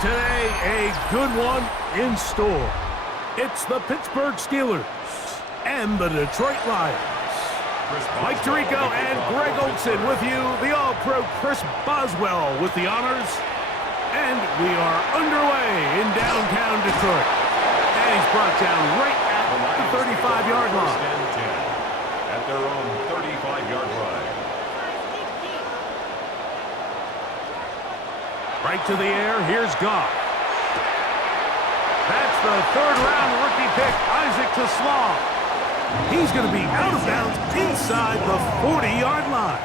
Today, a good one in store. It's the Pittsburgh Steelers and the Detroit Lions. Mike Tirico and Greg Olson with you, the All-Pro Chris Boswell with the honors. And we are underway in downtown Detroit. And he's brought down right at the 35-yard line. At their own 35-yard line. Right to the air, here's Goff. That's the third-round rookie pick, Isaac Slaw. He's going to be out of bounds inside the 40-yard line.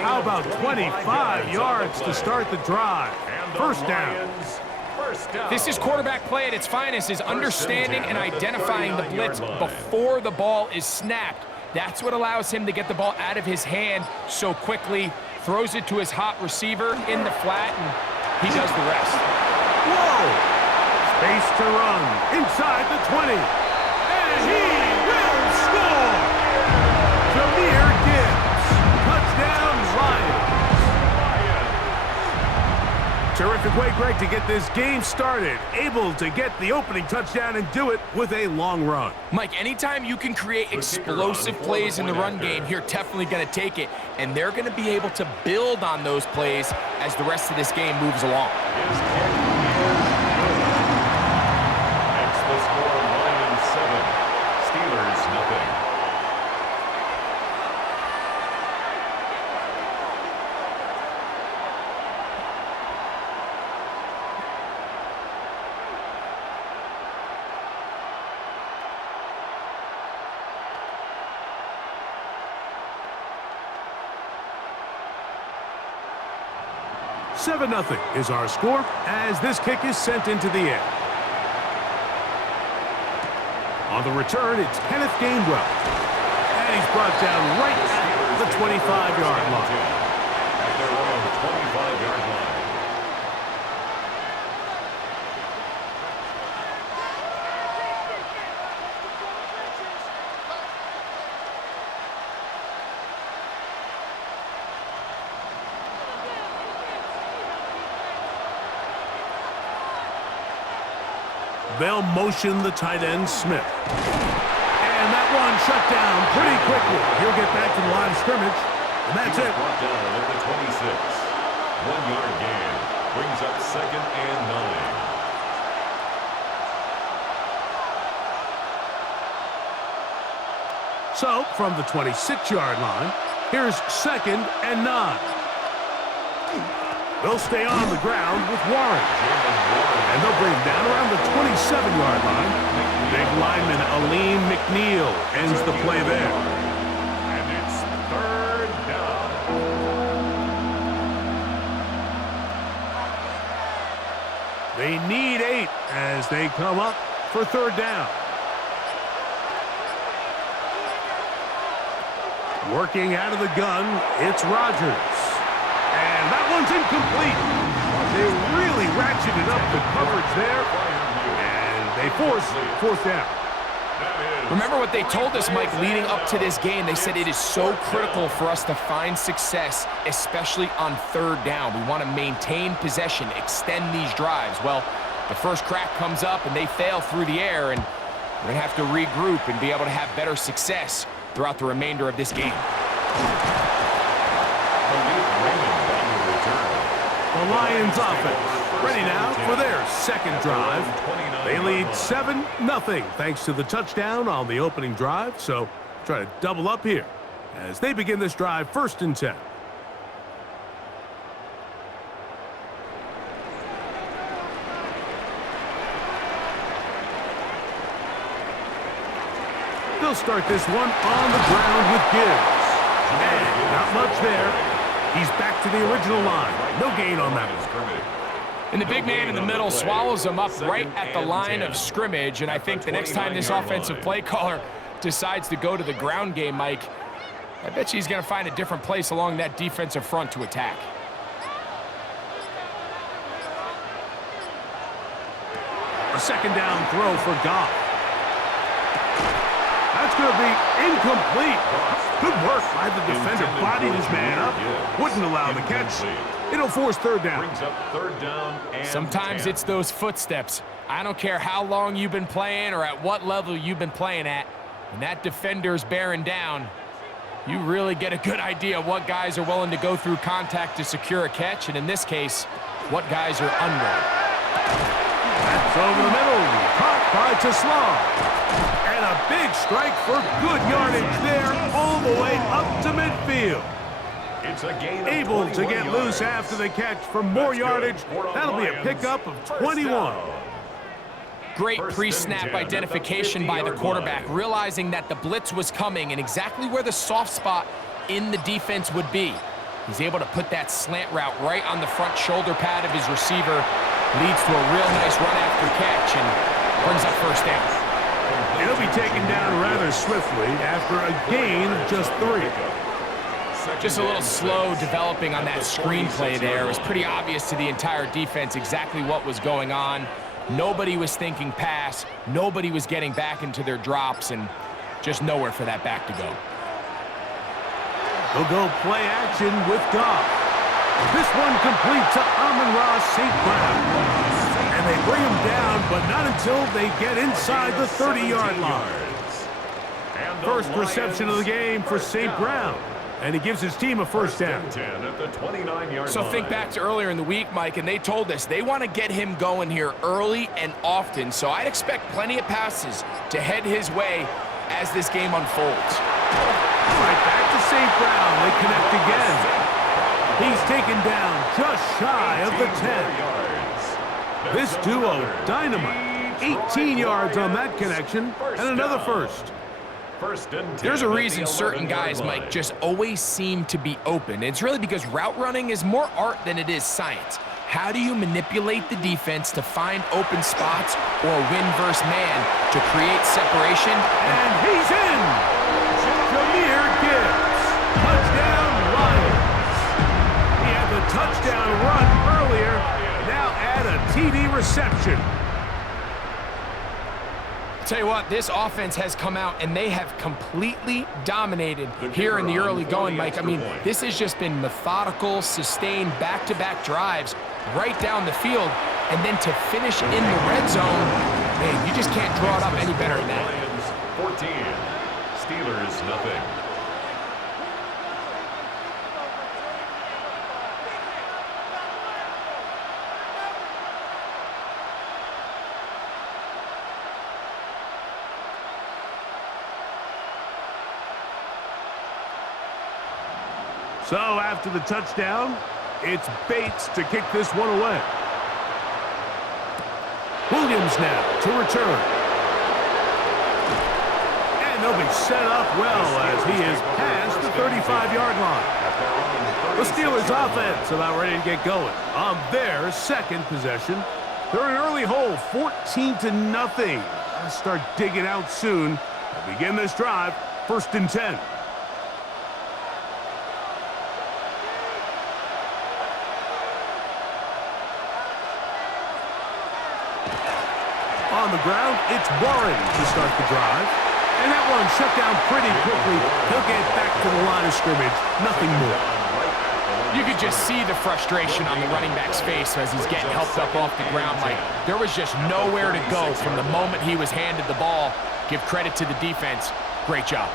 How about 25 yards to start the drive? First down. This is quarterback play at its finest, is understanding and identifying the blitz before the ball is snapped. That's what allows him to get the ball out of his hand so quickly, throws it to his hot receiver in the flat, and he does the rest. Whoa! Space to run inside the 20. And he will score! Jameer Gibbs. Touchdown, Lions. Terrific way, Greg, to get this game started. Able to get the opening touchdown and do it with a long run. Mike, anytime you can create explosive plays in the run game, you're definitely going to take it. And they're going to be able to build on those plays as the rest of this game moves along. That's the score, Lions 7, Steelers nothing. Seven 0 is our score as this kick is sent into the air. On the return, it's Kenneth Gainwell. And he's brought down right at the 25-yard line. At their own 25-yard line. They'll motion the tight end, Smith. And that one shut down pretty quickly. He'll get back to the line of scrimmage, and that's it. Brought down at the 26. 1-yard gain. Brings up 2nd and 9. So, from the 26-yard line, here's 2nd and 9. They'll stay on the ground with Warren. And they'll bring him down around the 27-yard line. Big lineman Aleem McNeil ends the play there. And it's 3rd down. They need 8 as they come up for 3rd down. Working out of the gun, it's Rodgers. And that one's incomplete. They really ratcheted up the coverage there, and they force 4th down. Remember what they told us, Mike, leading up to this game. They said it is so critical for us to find success, especially on 3rd down. We want to maintain possession, extend these drives. Well, the first crack comes up, and they fail through the air, and we're going to have to regroup and be able to have better success throughout the remainder of this game. The Lions offense ready now for their 2nd drive. They lead 7-0 thanks to the touchdown on the opening drive. So try to double up here as they begin this drive 1st and 10. They'll start this one on the ground with Gibbs. And not much there. He's back to the original line. No gain on that one. And the big man in the middle swallows him up right at the line of scrimmage. And I think the next time this offensive play caller decides to go to the ground game, Mike, I bet you he's going to find a different place along that defensive front to attack. A 2nd down throw for Goff. That's going to be incomplete. Good work by the defender. Bodied his man up. Wouldn't allow the catch. It'll force third down. Brings up third down and Sometimes 10. it's those footsteps. I don't care how long you've been playing or at what level you've been playing at. When that defender's bearing down, you really get a good idea of what guys are willing to go through contact to secure a catch, and in this case, what guys are unwilling. That's over the middle. Caught by Tesla. And a big strike for good yardage there all the way up to midfield. It's a gain of Able to 21 get yards. loose after the catch for more That's good yardage. for the That'll be a Lions. pickup of First 21. down. Great First and pre-snap 10 at the identification by the 50-yard quarterback, line. realizing that the blitz was coming and exactly where the soft spot in the defense would be. He's able to put that slant route right on the front shoulder pad of his receiver, leads to a real nice run after catch, and brings up first down. It'll be taken down rather swiftly after a gain of just 3. Just a little slow developing on that screenplay there. It was pretty obvious to the entire defense exactly what was going on. Nobody was thinking pass. Nobody was getting back into their drops, and just nowhere for that back to go. They'll go play action with Goff. This one complete to Amon-Ra St. Brown. And they bring him down, but not until they get inside the 30-yard line. First reception of the game for St. Brown. And he gives his team a first down. 10 at the 29-yard So line. think back to earlier in the week, Mike, and they told us they want to get him going here early and often. So I'd expect plenty of passes to head his way as this game unfolds. Right back to St. Brown. They connect again. He's taken down just shy of the 10. This duo, dynamite. 18 yards on that connection, and another first. First and 10 There's a at the reason certain 11-yard guys, line. Mike, just always seem to be open. It's really because route running is more art than it is science. How do you manipulate the defense to find open spots or win versus man to create separation? And he's in! Jameer Gibbs. Touchdown, Lions. He had the touchdown run earlier. Now add a TD reception. Tell you what, this offense has come out and they have completely dominated here in the early going, Mike. I mean, this has just been methodical, sustained, back-to-back drives right down the field. And then to finish in the red zone, man, you just can't draw it up any better than that. Lions 14, Steelers nothing. So after the touchdown, it's Bates to kick this one away. Williams now to return. And they'll be set up well as he is past the 35-yard line. The Steelers offense about ready to get going on their second possession. They're an early hole, 14-0. I'll start digging out soon. They'll begin this drive, first and 10. On the ground, it's Warren to start the drive. And that one shut down pretty quickly. He'll get back to the line of scrimmage. Nothing more. You could just see the frustration on the running back's face as he's getting helped up off the ground. Like, there was just nowhere to go from the moment he was handed the ball. Give credit to the defense. Great job.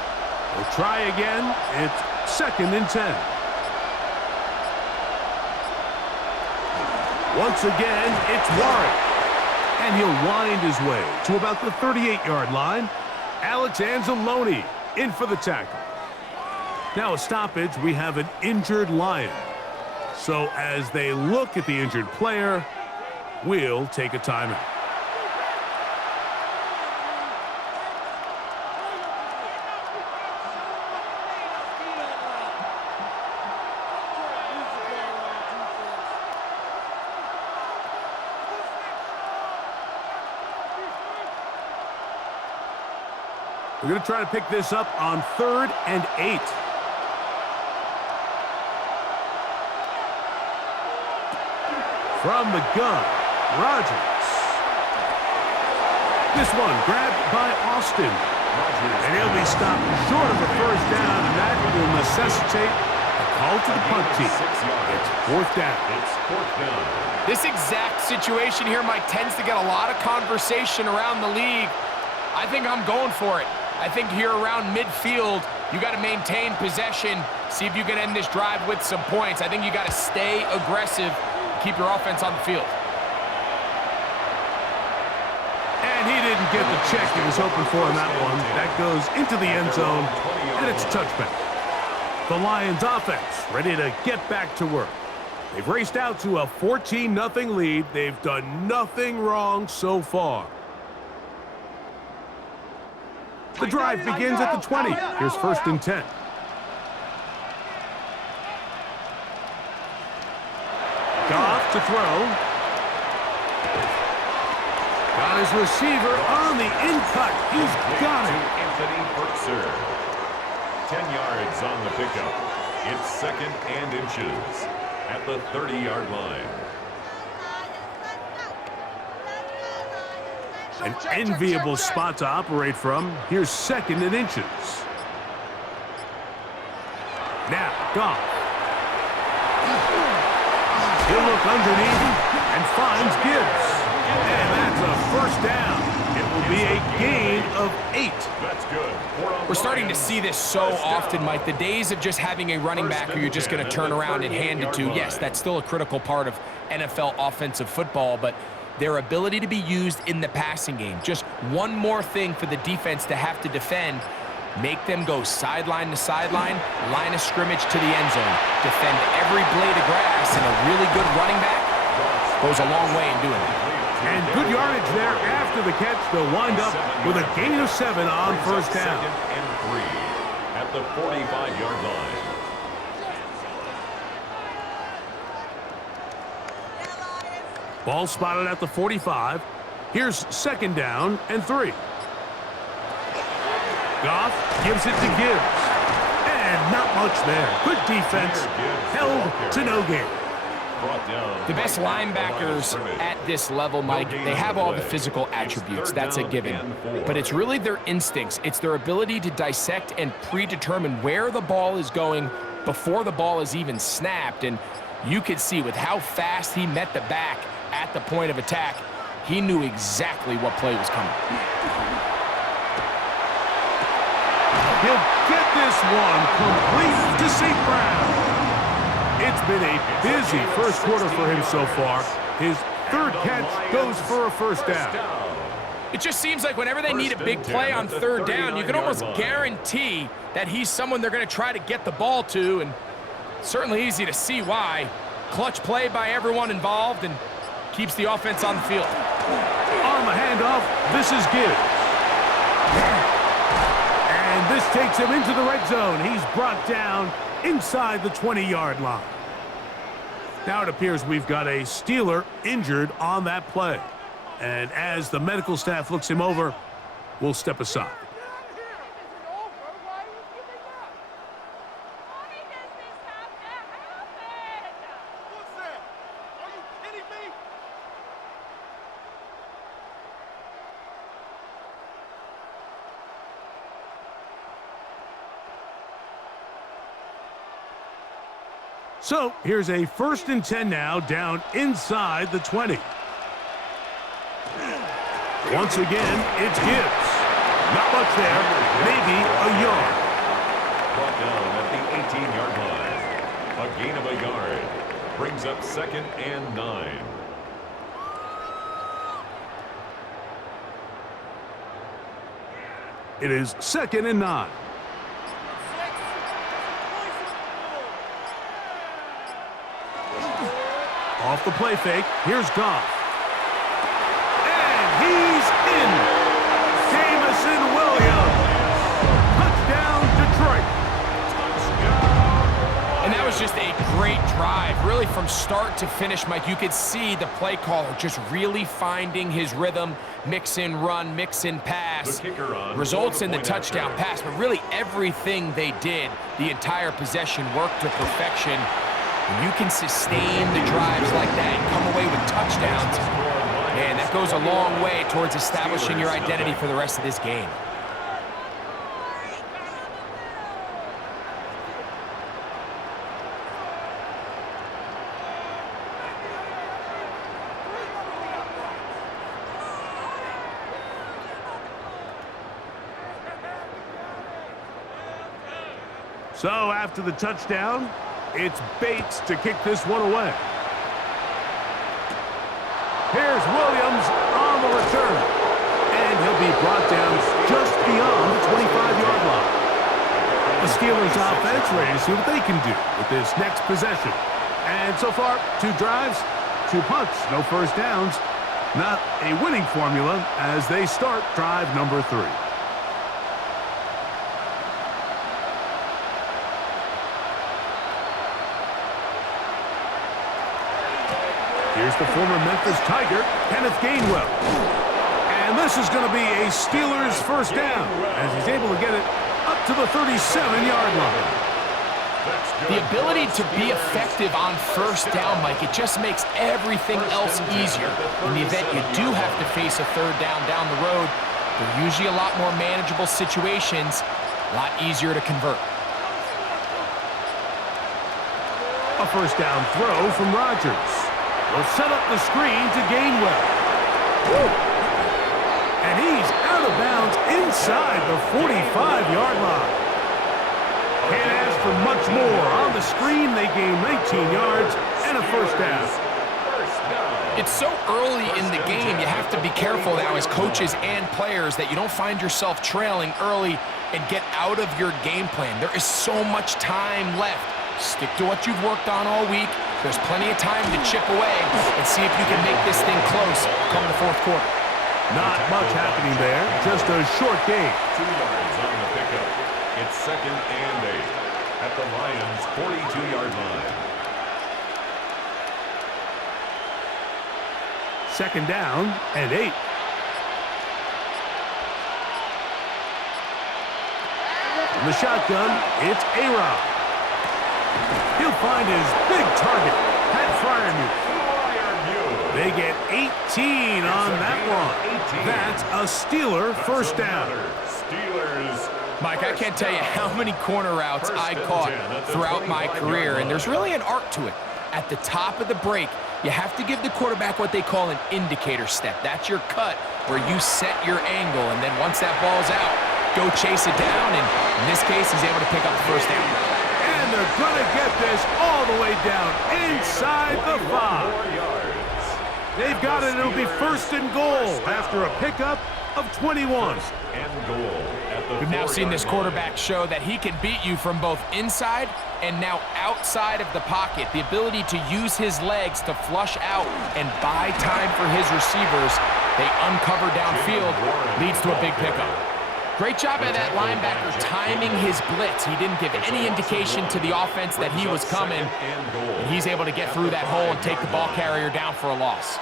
We'll try again. It's second and 10. Once again, it's Warren. And he'll wind his way to about the 38-yard line. Alex Anzalone in for the tackle. Now a stoppage, we have an injured Lion. So as they look at the injured player, we'll take a timeout. We're going to try to pick this up on 3rd and 8. From the gun, Rodgers. This one grabbed by Austin. And he'll be stopped short of the first down, and that will necessitate a called to the punt team. It's fourth down. It's fourth down. This exact situation here, Mike, tends to get a lot of conversation around the league. I think I'm going for it. I think here around midfield, you got to maintain possession, see if you can end this drive with some points. I think you got to stay aggressive, keep your offense on the field. And he didn't get the check he was hoping for in that one. That goes into the end zone, and it's a touchback. The Lions offense ready to get back to work. They've raced out to a 14-0 lead. They've done nothing wrong so far. The drive begins at the 20. Here's 1st and 10. Goff to throw. Got his receiver on the in-cut. He's got it. Anthony Burkser. 10 yards on the pickup. It's 2nd and inches at the 30-yard line. An enviable spot to operate from. Here's 2nd and inches. Now, Goff. He'll look underneath and finds Gibbs. And that's a 1st down. It will be a gain of 8. That's good. We're starting to see this so often, Mike. The days of just having a running back who you're just going to turn around and hand it to, yes, that's still a critical part of NFL offensive football, but their ability to be used in the passing game. Just one more thing for the defense to have to defend. Make them go sideline to sideline, line of scrimmage to the end zone. Defend every blade of grass, and a really good running back goes a long way in doing it. And good yardage there after the catch. They'll wind up with a gain of 7 on 1st down. 2nd and 3 at the 45-yard line. Ball spotted at the 45. Here's 2nd down and 3. Goff gives it to Gibbs. And not much there. Good defense. Held to no gain. The best linebackers at this level, Mike, they have all the physical attributes. That's a given. But it's really their instincts. It's their ability to dissect and predetermine where the ball is going before the ball is even snapped. And you could see with how fast he met the back at the point of attack, he knew exactly what play was coming. He'll get this one complete to St. Brown. It's been a busy 1st quarter for him so far. His 3rd catch goes for a 1st down. It just seems like whenever they need a big play on 3rd down, you can almost guarantee that he's someone they're going to try to get the ball to, and certainly easy to see why. Clutch play by everyone involved and keeps the offense on the field. On the handoff, this is Gibbs. And this takes him into the red zone. He's brought down inside the 20-yard line. Now it appears we've got a Steeler injured on that play. And as the medical staff looks him over, we'll step aside. So here's a 1st and 10 now, down inside the 20. Once again, it's Gibbs. Not much there, maybe a yard. Brought down at the 18-yard line. A gain of a yard brings up 2nd and 9. It is 2nd and 9. Off the play fake, here's Goff. And he's in. Jamison Williams. Touchdown, Detroit. And that was just a great drive, really from start to finish, Mike. You could see the play caller just really finding his rhythm, mix in run, mix in pass. Results in the touchdown pass, but really everything they did, the entire possession worked to perfection. When you can sustain the drives like that and come away with touchdowns, man, that goes a long way towards establishing your identity for the rest of this game. So after the touchdown, it's Bates to kick this one away. Here's Williams on the return. And he'll be brought down just beyond the 25-yard line. The Steelers offense ready to see what they can do with this next possession. And so far, 2 drives, 2 punts, no first downs. Not a winning formula as they start drive number 3. Here's the former Memphis Tiger, Kenneth Gainwell. And this is going to be a Steelers first down as he's able to get it up to the 37-yard line. The ability to be effective on first down, Mike, it just makes everything else easier. In the event you do have to face a third down the road, they're usually a lot more manageable situations, a lot easier to convert. A first down throw from Rodgers. Will set up the screen to Gainwell. Woo. And he's out of bounds inside the 45-yard line. Can't ask for much more. On the screen, they gain 19 yards and a first down. It's so early in the game, you have to be careful now as coaches and players that you don't find yourself trailing early and get out of your game plan. There is so much time left. Stick to what you've worked on all week. There's plenty of time to chip away and see if you can make this thing close come the fourth quarter. Not much happening there, just a short gain. 2 yards on the pickup. It's 2nd and 8 at the Lions' 42-yard line. 2nd down and 8. In the shotgun, it's Amon-Ra. He'll find his big target, Pat Fryermuth. They get 18 on that one. That's a Steeler first down. Mike, I can't tell you how many corner routes I caught throughout my career, and there's really an art to it. At the top of the break, you have to give the quarterback what they call an indicator step. That's your cut where you set your angle, and then once that ball's out, go chase it down, and in this case, he's able to pick up the first down. And they're going to get this all the way down inside the 5. They've got it. It'll be 1st and goal after a pickup of 21. We've now seen this quarterback show that he can beat you from both inside and now outside of the pocket. The ability to use his legs to flush out and buy time for his receivers. They uncover downfield, leads to a big pickup. Great job by that linebacker timing his blitz. He didn't give any indication to the offense that he was coming. And he's able to get through that hole and take the ball carrier down for a loss.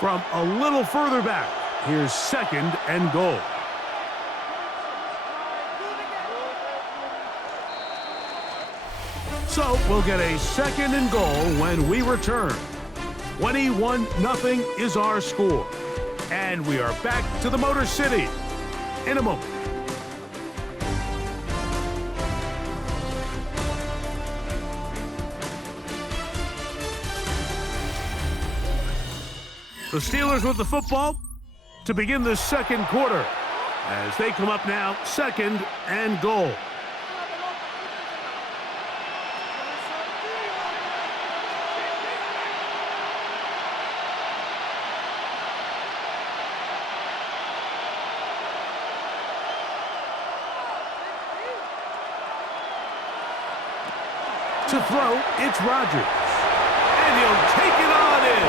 From a little further back, here's 2nd and goal. So we'll get a 2nd and goal when we return. 21-0 is our score. And we are back to the Motor City in a moment. The Steelers with the football to begin the 2nd quarter as they come up now 2nd and goal. To throw, it's Rodgers. And he'll take it on in.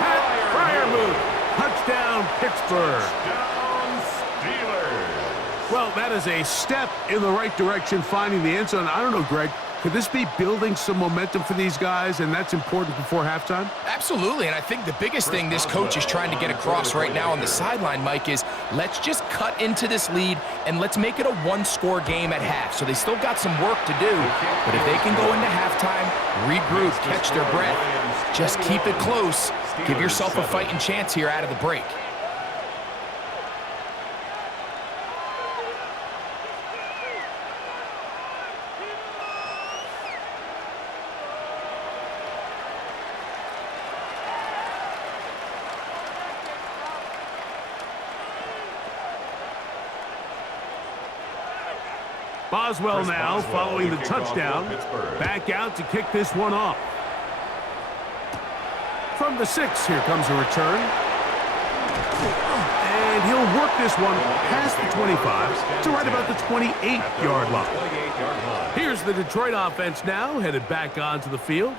Pat Fryermuth. Touchdown, Pittsburgh. Touchdown, Steelers. Well, that is a step in the right direction, finding the end zone. I don't know, Greg. Could this be building some momentum for these guys, and that's important before halftime? Absolutely, and I think the biggest thing this coach is trying to get across right now on the sideline, Mike, is let's just cut into this lead and let's make it a one-score game at half. So they still got some work to do, but if they can go into halftime, regroup, catch their breath, just keep it close, give yourself a fighting chance here out of the break. Boswell Chris now Boswell following the to kick off touchdown. for Pittsburgh. Back out to kick this one off. From the 6, here comes a return. And he'll work this one past the 25 to right about the 28-yard line. 28-yard line. Here's the Detroit offense now, headed back onto the field.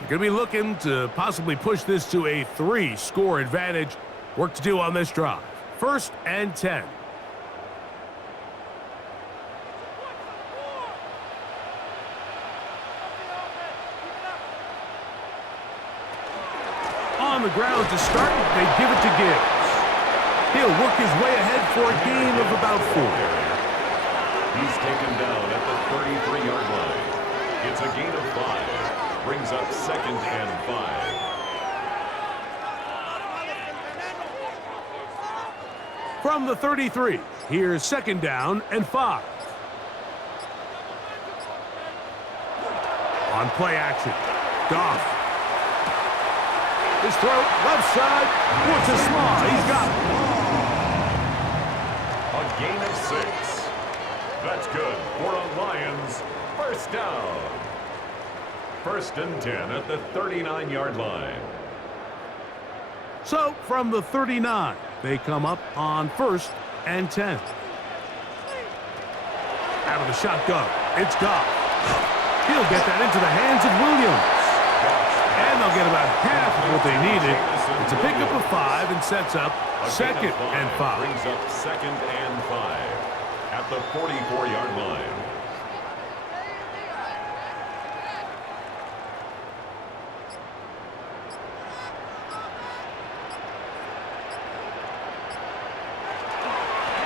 They're going to be looking to possibly push this to a 3-score advantage. Work to do on this drive. 1st and 10. On the ground to start, they give it to Gibbs. He'll work his way ahead for a gain of about 4. He's taken down at the 33-yard line. It's a gain of 5. Brings up 2nd and 5. From the 33, here's 2nd down and 5. On play action, Goff. His throw, left side, what's a slaw, he's got it. A gain of 6. That's good for a Lions 1st down. 1st and 10 at the 39-yard line. So, from the 39, they come up on 1st and 10. Out of the shotgun, it's Goff. He'll get that into the hands of Williams. And they'll get about half of what they needed. It's a pickup of 5 and sets up 2nd and 5. Brings up 2nd and 5 at the 44-yard line.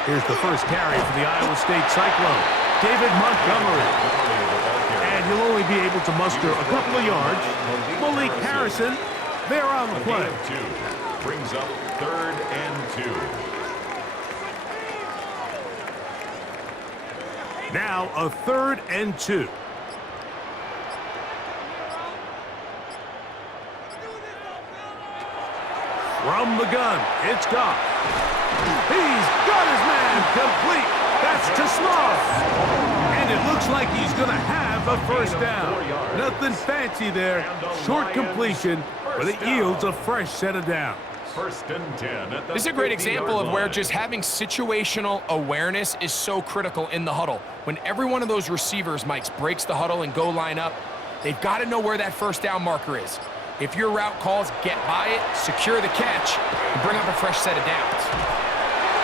Here's the first carry for the Iowa State Cyclone, David Montgomery. And he'll only be able to muster a couple of yards. Malik Harrison, they're on the play. 2 brings up 3rd and 2. Now a 3rd and 2. From the gun, it's Goff. He's got his man complete. That's to Small. And it looks like he's going to have a 1st down. Nothing fancy there. Short completion, but it yields a fresh set of downs. 1st and 10 at the This is a great example of where line. just having situational awareness is so critical in the huddle. When every one of those receivers, Mike, breaks the huddle and go line up, they've got to know where that 1st down marker is. If your route calls, get by it, secure the catch, and bring up a fresh set of downs.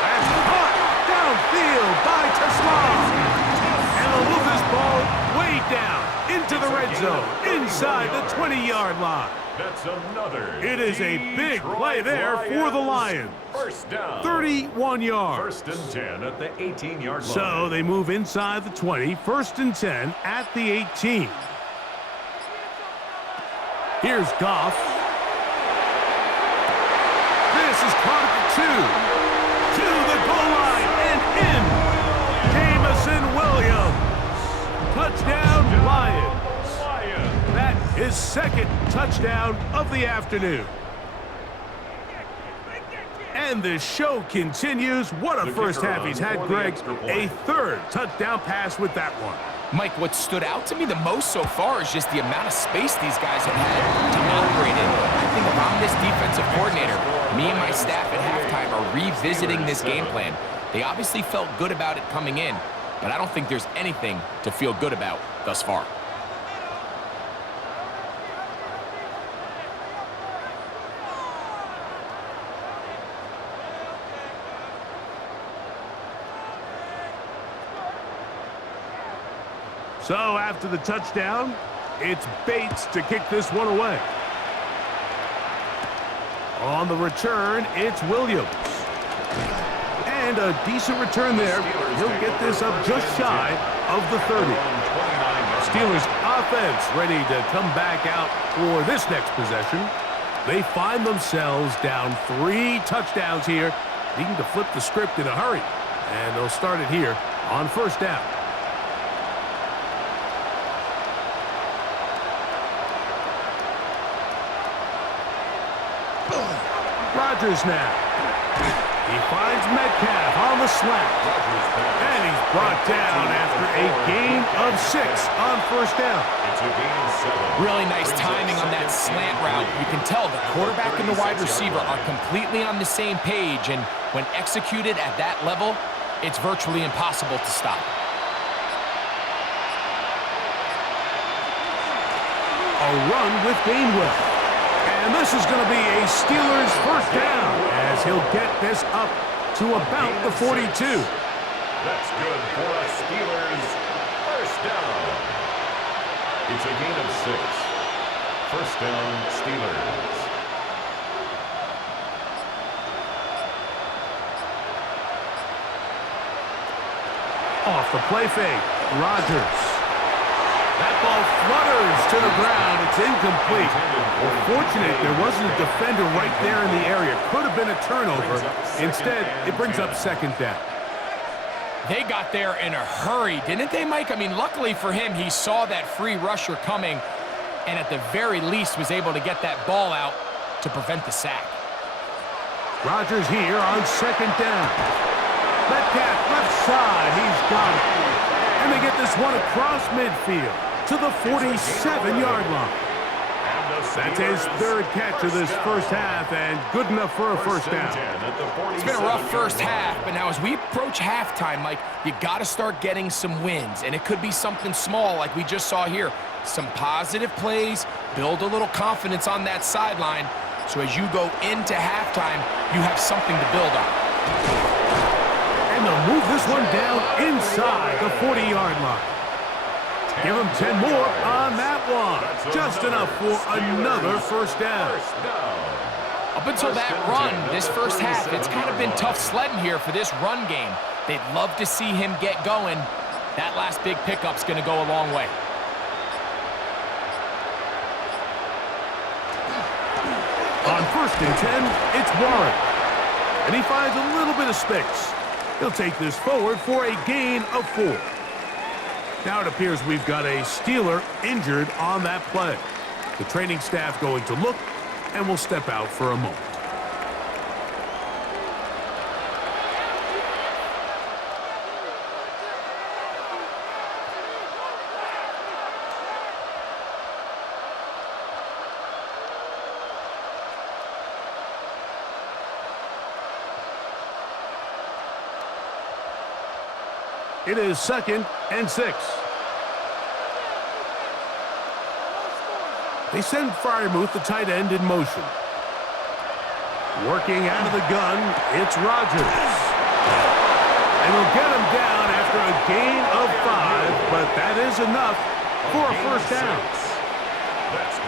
That's caught downfield by Tesla. And they'll move this ball way down into the red zone, inside the 20-yard line. That's another. It is a big play there for the Lions. 1st down. 31 yards. 1st and 10 at the 18-yard line. So they move inside the 20, 1st and 10 at the 18. Here's Goff. This is caught at the 2. To the goal line and in. Jamison Williams. Touchdown, Lions. That is 2nd touchdown of the afternoon. And the show continues. What a first half he's had, Greg. A 3rd touchdown pass with that one. Mike, what stood out to me the most so far is just the amount of space these guys have had to operate in. I think if I'm this defensive coordinator, me and my staff at halftime are revisiting this game plan. They obviously felt good about it coming in, but I don't think there's anything to feel good about thus far. So after the touchdown, it's Bates to kick this one away. On the return, it's Williams. And a decent return there. He'll get this up just shy of the 30. Steelers offense ready to come back out for this next possession. They find themselves down 3 touchdowns here, needing to flip the script in a hurry. And they'll start it here on 1st down. Rodgers now. He finds Metcalf on the slant. And he's brought down after a gain of 6 on first down. It's a gain of 7. Really nice timing on that slant route. You can tell the quarterback and the wide receiver are completely on the same page, and when executed at that level, it's virtually impossible to stop. A run with Gainwell. And this is going to be a Steelers first down as he'll get this up to about the 42. That's good for a Steelers first down. It's a gain of 6. First down, Steelers. Off the play fake, Rodgers. That ball flutters to the ground. It's incomplete. Well, fortunate there wasn't a defender right there in the area. Could have been a turnover. Instead, it brings up second down. They got there in a hurry, didn't they, Mike? I mean, luckily for him, he saw that free rusher coming and at the very least was able to get that ball out to prevent the sack. Rodgers here on second down. Metcalf left side. He's got it. And they get this one across midfield to the 47-yard line. That's his third catch of this first half and good enough for a first down. It's been a rough first half, but now as we approach halftime, Mike, you got to start getting some wins, and it could be something small like we just saw here. Some positive plays, build a little confidence on that sideline, so as you go into halftime, you have something to build on. And they'll move this one down inside the 40-yard line. Give him 10 more on that one. Just enough for another first down. Up until that run, this first half, it's kind of been tough sledding here for this run game. They'd love to see him get going. That last big pickup's going to go a long way. On first and 10, it's Warren. And he finds a little bit of space. He'll take this forward for a gain of 4. Now it appears we've got a Steeler injured on that play. The training staff going to look, and will step out for a moment. It is 2nd and 6. They send Freiermuth, the tight end, in motion. Working out of the gun, it's Rodgers. And we'll get him down after a gain of 5, but that is enough for a first down.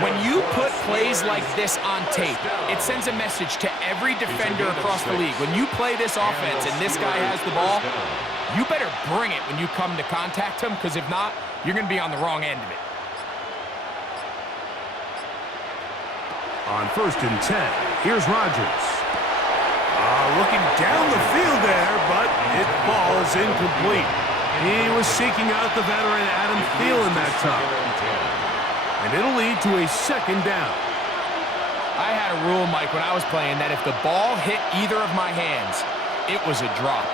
When you put plays like this on tape, it sends a message to every defender across the league. When you play this offense and this guy has the ball, you better bring it when you come to contact him, because if not, you're going to be on the wrong end of it. On first and 10, here's Rodgers. Looking down the field there, but it falls incomplete. He was seeking out the veteran Adam Thielen that time. And it'll lead to a second down. I had a rule, Mike, when I was playing that if the ball hit either of my hands, it was a drop.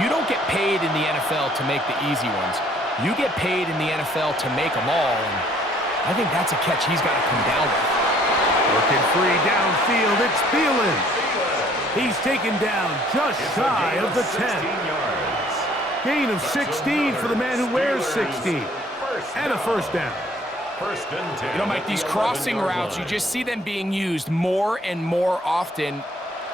You don't get paid in the NFL to make the easy ones. You get paid in the NFL to make them all, and I think that's a catch he's got to come down with. Working free downfield, it's Thielen. He's taken down just shy of the 10. Gain of 16 for the man who wears 16. And a first down. You know, Mike, these crossing routes, you just see them being used more and more often.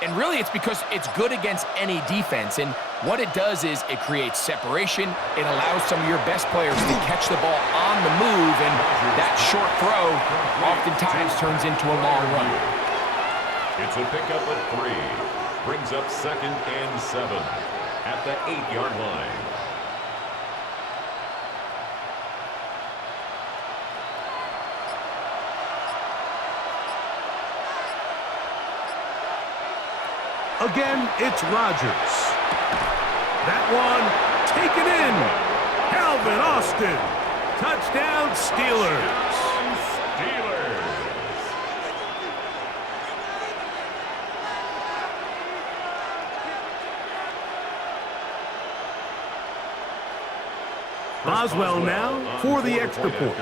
And really, it's because it's good against any defense. And what it does is it creates separation. It allows some of your best players to catch the ball on the move. And that short throw oftentimes turns into a long run. It's a pickup of 3. Brings up 2nd and 7 at the 8-yard line. Again, it's Rodgers. That one taken in. Calvin Austin. Touchdown, Steelers. Boswell now for the extra point.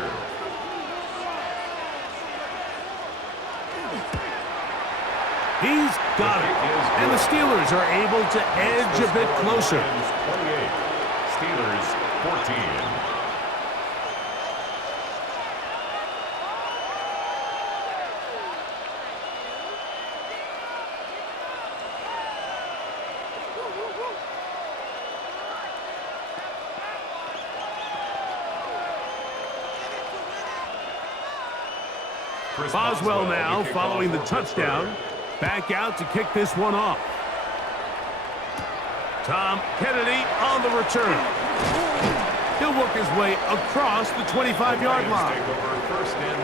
He's got it. And the Steelers are able to edge a bit closer. 28. Steelers 14. Boswell now following the touchdown. Back out to kick this one off. Tom Kennedy on the return. He'll work his way across the 25-yard line.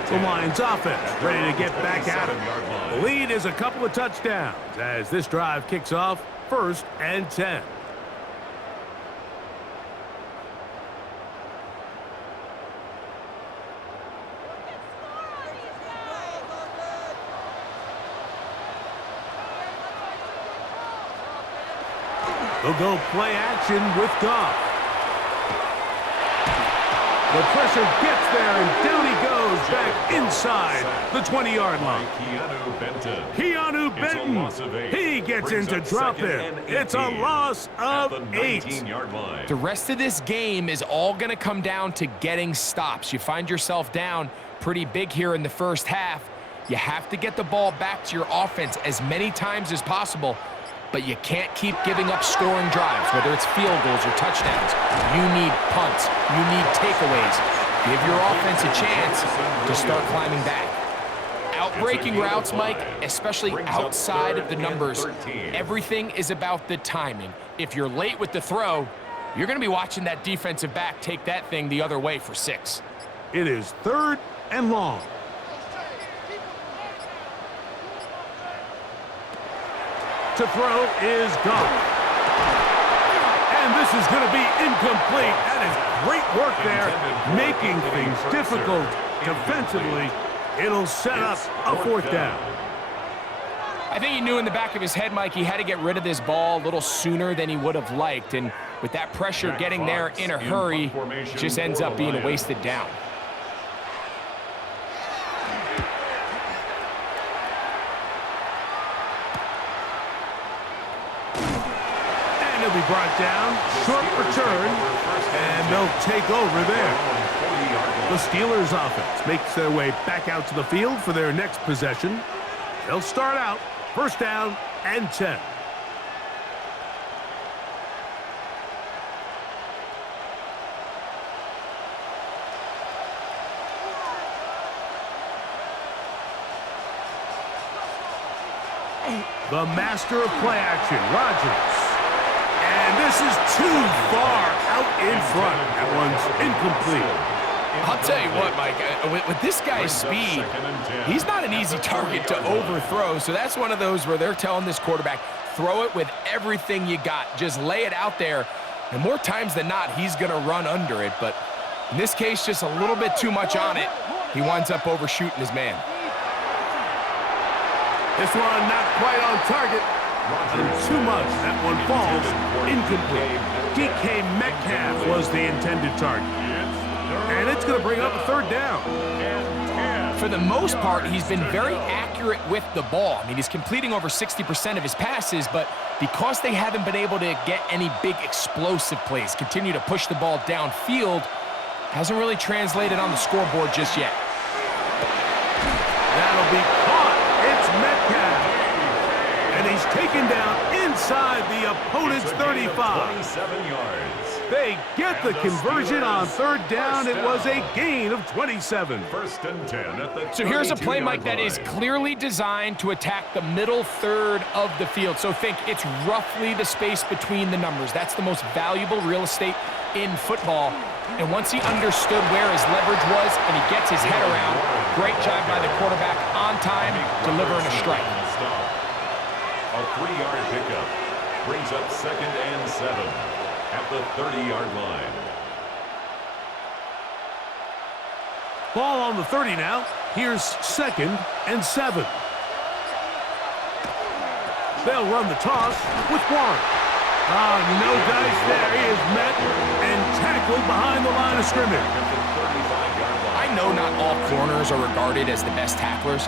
The Lions offense ready to get back at it. The lead is a couple of touchdowns as this drive kicks off 1st and 10. They'll go play action with Goff. The pressure gets there, and down he goes back inside the 20-yard line. Keanu Benton. He gets into drop it. It's a loss of 8. The rest of this game is all going to come down to getting stops. You find yourself down pretty big here in the first half. You have to get the ball back to your offense as many times as possible. But you can't keep giving up scoring drives, whether it's field goals or touchdowns. You need punts. You need takeaways. Give your offense a chance to start climbing back. Outbreaking routes, Mike, especially outside of the numbers, everything is about the timing. If you're late with the throw, you're going to be watching that defensive back take that thing the other way for 6. It is 3rd and long. To throw is Goff. And this is going to be incomplete. That is great work there, making things difficult defensively. It'll set up a 4th down. I think he knew in the back of his head, Mike, he had to get rid of this ball a little sooner than he would have liked. And with that pressure getting there in a hurry, it just ends up being a wasted down. He'll be brought down, short return, and they'll take over there. The Steelers offense makes their way back out to the field for their next possession. They'll start out 1st down and 10. The master of play action, Rodgers. And this is too far out in front. That one's incomplete. I'll tell you what, Mike, with this guy's speed, he's not an easy target to overthrow. So that's one of those where they're telling this quarterback, throw it with everything you got. Just lay it out there. And more times than not, he's going to run under it. But in this case, just a little bit too much on it. He winds up overshooting his man. This one not quite on target. Too much. That one falls incomplete. DK Metcalf was the intended target. And it's going to bring up a 3rd down. For the most part, he's been very accurate with the ball. I mean, he's completing over 60% of his passes, but because they haven't been able to get any big explosive plays, continue to push the ball downfield, hasn't really translated on the scoreboard just yet. That'll be caught. It's Metcalf. And he's taken down inside the opponent's 35. 27 yards. They get the conversion on 3rd down. It was a gain of 27. 1st and 10 at the So here's a play, Mike, 32-yard that is line. clearly designed to attack the middle 3rd of the field. So think it's roughly the space between the numbers. That's the most valuable real estate in football. And once he understood where his leverage was and he gets his head around, great job by the quarterback on time, delivering a strike. A 3-yard pickup brings up 2nd and 7 at the 30-yard line. Ball on the 30 now. Here's 2nd and 7. They'll run the toss with Warren. No dice there. He is met and tackled behind the line of scrimmage. I know not all corners are regarded as the best tacklers,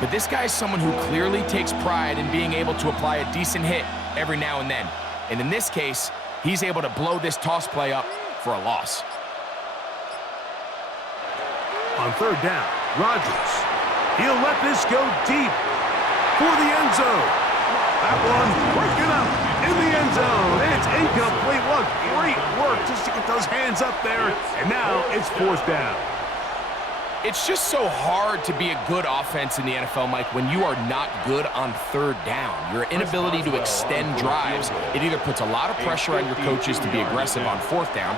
but this guy is someone who clearly takes pride in being able to apply a decent hit every now and then. And in this case, he's able to blow this toss play up for a loss. On third down, Rodgers. He'll let this go deep for the end zone. That one breaking up in the end zone. It's incomplete. What great work just to get those hands up there. And now it's fourth down. It's just so hard to be a good offense in the NFL, Mike, when you are not good on third down. Your inability to extend drives, it either puts a lot of pressure on your coaches to be aggressive on fourth down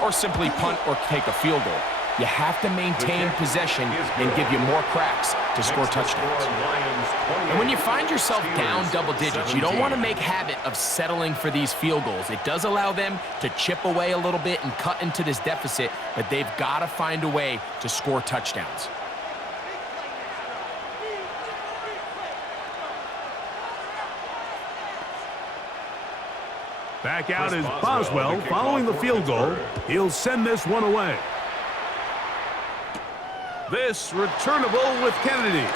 or simply punt or take a field goal. You have to maintain possession and give you more cracks to score touchdowns. And when you find yourself down double digits, you don't want to make habit of settling for these field goals. It does allow them to chip away a little bit and cut into this deficit, but they've got to find a way to score touchdowns. Back out is Boswell following the field goal. He'll send this one away. This returnable with Kennedy.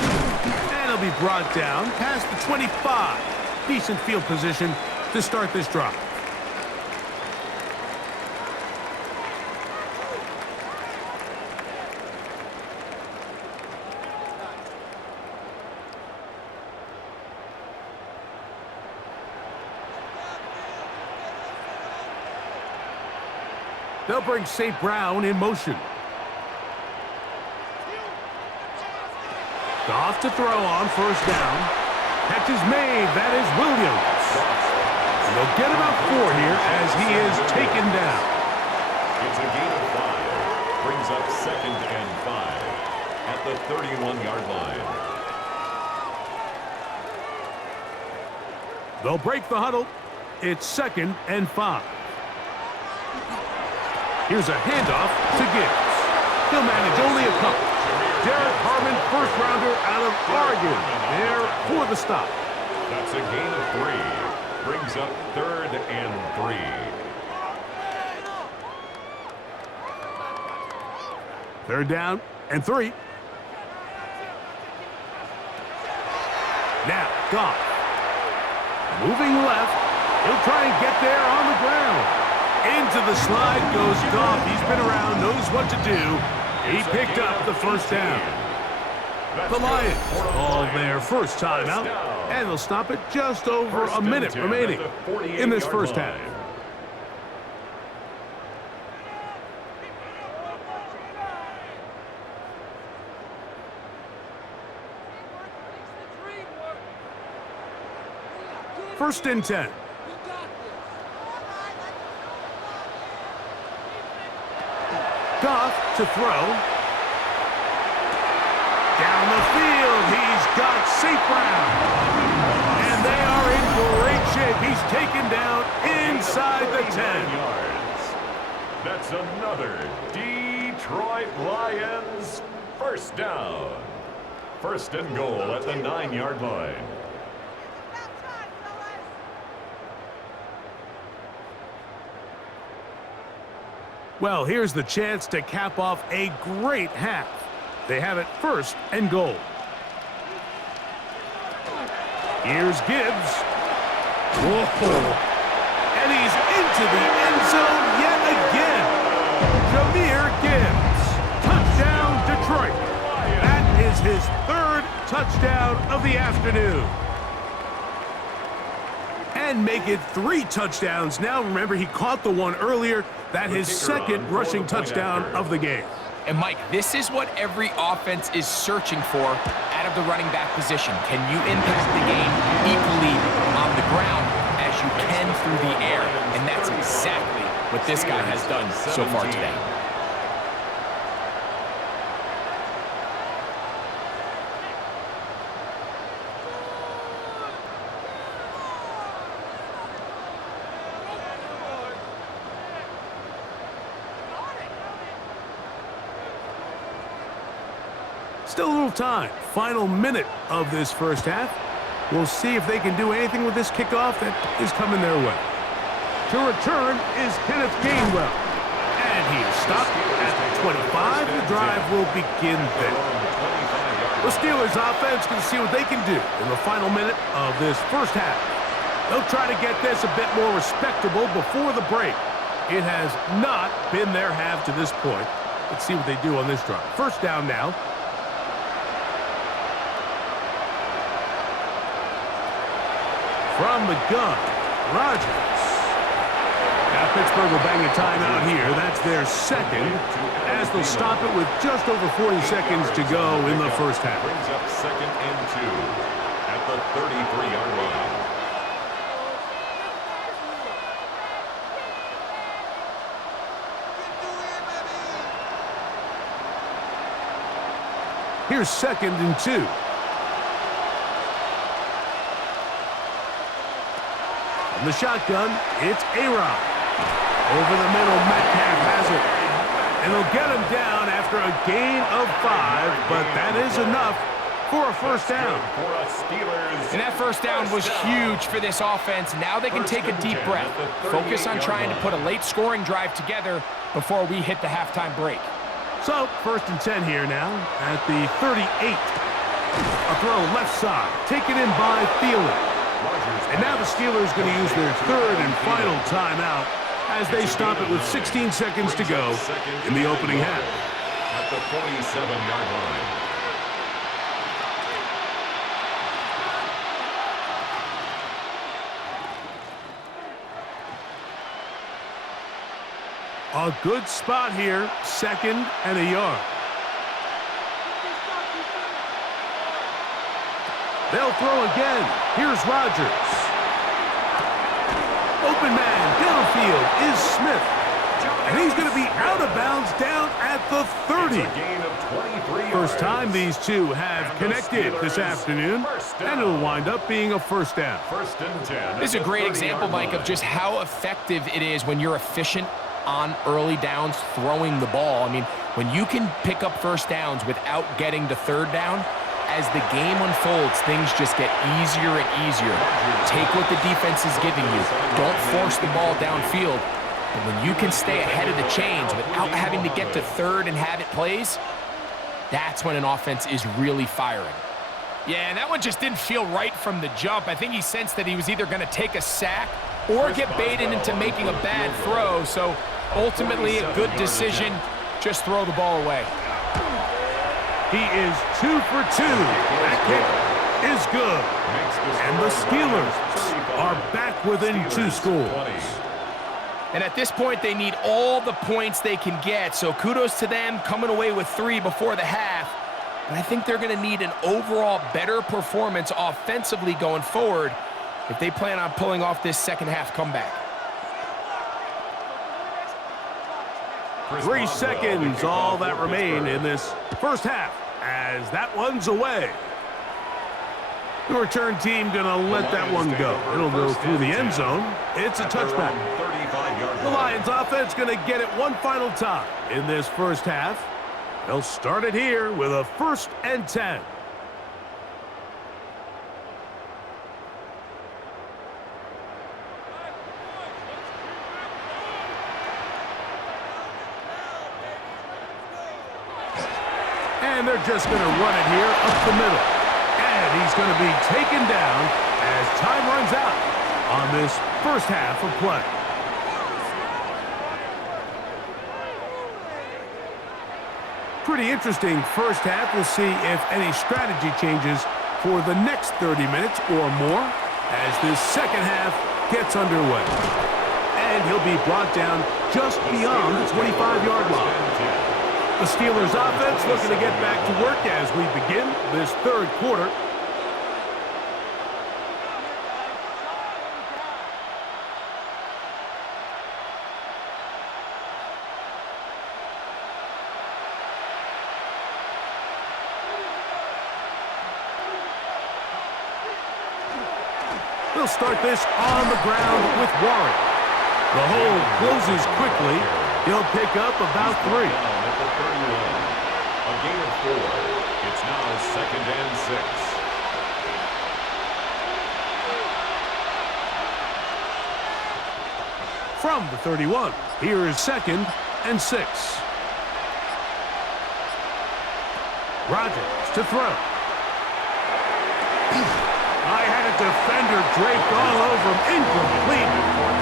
And he'll be brought down past the 25. Decent field position to start this drive. They'll bring St. Brown in motion. Off to throw on first down. Catch is made. That is Williams. And they'll get about 4 here as he is taken down. It's a gain of 5. Brings up 2nd and 5 at the 31-yard line. They'll break the huddle. It's 2nd and 5. Here's a handoff to Gibbs. He'll manage only a couple. Derek Harmon, first-rounder out of Oregon, there for the stop. That's a gain of 3. Brings up 3rd and 3. Third down and 3. Now, Goff. Moving left. He'll try and get there on the ground. Into the slide goes Goff. He's been around, knows what to do. He picked up the first down. The Lions call their first timeout, and they'll stop it just over a minute remaining in this first half. First and 10. Goff to throw. Down the field, he's got St. Brown. And they are in great shape. He's taken down inside the 10. Yards. That's another Detroit Lions first down. First and goal at the 9-yard line. Well, here's the chance to cap off a great half. They have it first and goal. Here's Gibbs. Whoa. And he's into the end zone yet again. Jahmyr Gibbs. Touchdown, Detroit. That is his 3rd touchdown of the afternoon. And make it 3 touchdowns now. Remember, he caught the one earlier. That his 2nd rushing touchdown of the game. And Mike, this is what every offense is searching for out of the running back position. Can you impact the game equally on the ground as you can through the air? And that's exactly what this guy has done so far today. Still a little time. Final minute of this first half. We'll see if they can do anything with this kickoff that is coming their way. To return is Kenneth Gainwell. And he is stopped at the 25. The drive will begin there. The Steelers offense can see what they can do in the final minute of this first half. They'll try to get this a bit more respectable before the break. It has not been their half to this point. Let's see what they do on this drive. First down now. From the gun, Rodgers. Now Pittsburgh will bang a timeout here. That's their second, as they'll stop it with just over 40 seconds to go in the first half. Brings up 2nd and 2 at the 33-yard line. Here's 2nd and 2. From the shotgun, it's Amon-Ra. Over the middle, Metcalf has it. And they'll get him down after a gain of 5, but that is enough for a first down. And that first down was huge for this offense. Now they can take a deep breath. Focus on trying to put a late scoring drive together before we hit the halftime break. So, 1st and 10 here now at the 38. A throw left side, taken in by Thielen. And now the Steelers going to use their 3rd and final timeout as they stop it with 16 seconds to go in the opening half. At the 47-yard line. A good spot here, 2nd and a yard. They'll throw again. Here's Rodgers. Open man downfield is Smith. And he's going to be out of bounds down at the 30. First time these two have connected this afternoon, and it'll wind up being a first down. 1st and 10. This is a great example, Mike, of just how effective it is when you're efficient on early downs throwing the ball. I mean, when you can pick up first downs without getting to 3rd down, as the game unfolds, things just get easier and easier. Take what the defense is giving you. Don't force the ball downfield. But when you can stay ahead of the chains without having to get to 3rd and have it plays, that's when an offense is really firing. Yeah, and that one just didn't feel right from the jump. I think he sensed that he was either going to take a sack or get baited into making a bad throw. So ultimately a good decision. Just throw the ball away. He is 2 for 2. That kick is good. And the Steelers are back within 2 scores. And at this point, they need all the points they can get. So kudos to them coming away with 3 before the half. But I think they're going to need an overall better performance offensively going forward if they plan on pulling off this second half comeback. 3 seconds, all that remain in this first half, as that one's away. The return team gonna let that one go. It'll go through the end zone. It's a touchback. The Lions offense gonna get it one final time in this first half. They'll start it here with a 1st and 10. And they're just going to run it here up the middle. And he's going to be taken down as time runs out on this first half of play. Pretty interesting first half. We'll see if any strategy changes for the next 30 minutes or more as this second half gets underway. And he'll be brought down just beyond the 25-yard line. The Steelers offense looking to get back to work as we begin this 3rd quarter. They'll start this on the ground with Warren. The hole closes quickly. He'll pick up about 3. At the 31. A gain of 4. It's now 2nd and 6. From the 31, here is 2nd and 6. Rodgers to throw. I had a defender draped all over him. Incomplete.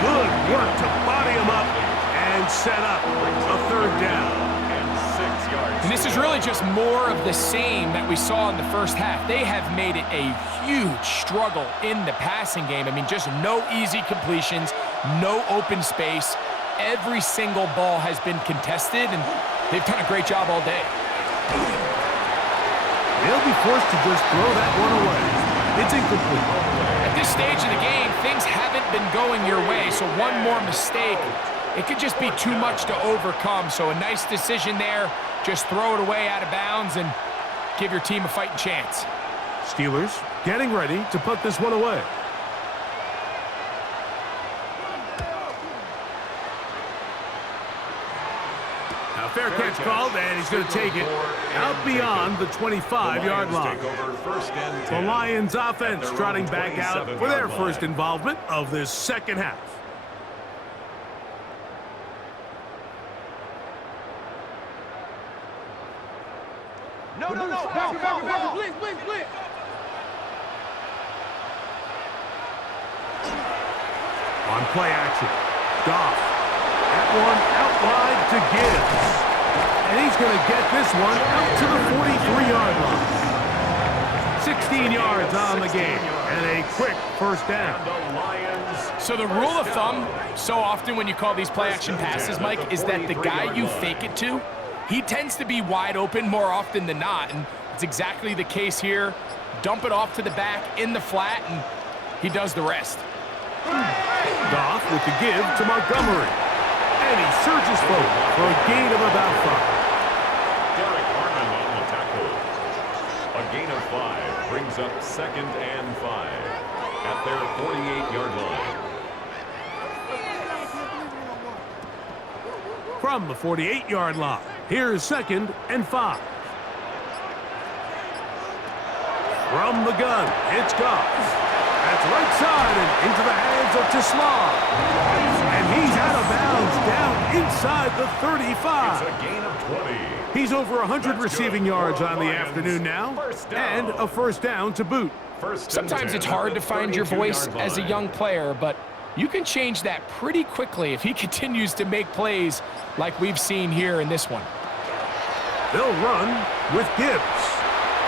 Good work to body him up and set up a 3rd down. And this is really just more of the same that we saw in the first half. They have made it a huge struggle in the passing game. I mean, just no easy completions, no open space. Every single ball has been contested, and they've done a great job all day. They'll be forced to just throw that one away. It's incomplete. At this stage of the game, things haven't been going your way, so one more mistake, it could just be too much to overcome. So a nice decision there. Just throw it away out of bounds and give your team a fighting chance. Steelers getting ready to put this one away. Now fair catch called, and he's going to take it out beyond the 25-yard line. The Lions offense trotting back out for their first involvement of this second half. No. Blitz. On play action, Goff. That one out wide to Gibbs. And he's going to get this one out to the 43-yard line. 16 yards on the game and a quick first down. So the rule of thumb, so often when you call these play action passes, Mike, is that the guy you fake it to, he tends to be wide open more often than not, and it's exactly the case here. Dump it off to the back in the flat, and he does the rest. Goff with the give to Montgomery, and he surges forward for a gain of about 5. Derek Harmon on the tackle. A gain of 5 brings up 2nd and 5 at their 48-yard line. From the 48-yard line, here's 2nd and 5. From the gun, it's Goff. That's right side and into the hands of Tisla. And he's out of bounds down inside the 35. It's a gain of 20. He's over 100 receiving yards on the afternoon now, and a first down to boot. Sometimes it's hard to find your voice as a young player, but you can change that pretty quickly if he continues to make plays like we've seen here in this one. They'll run with Gibbs.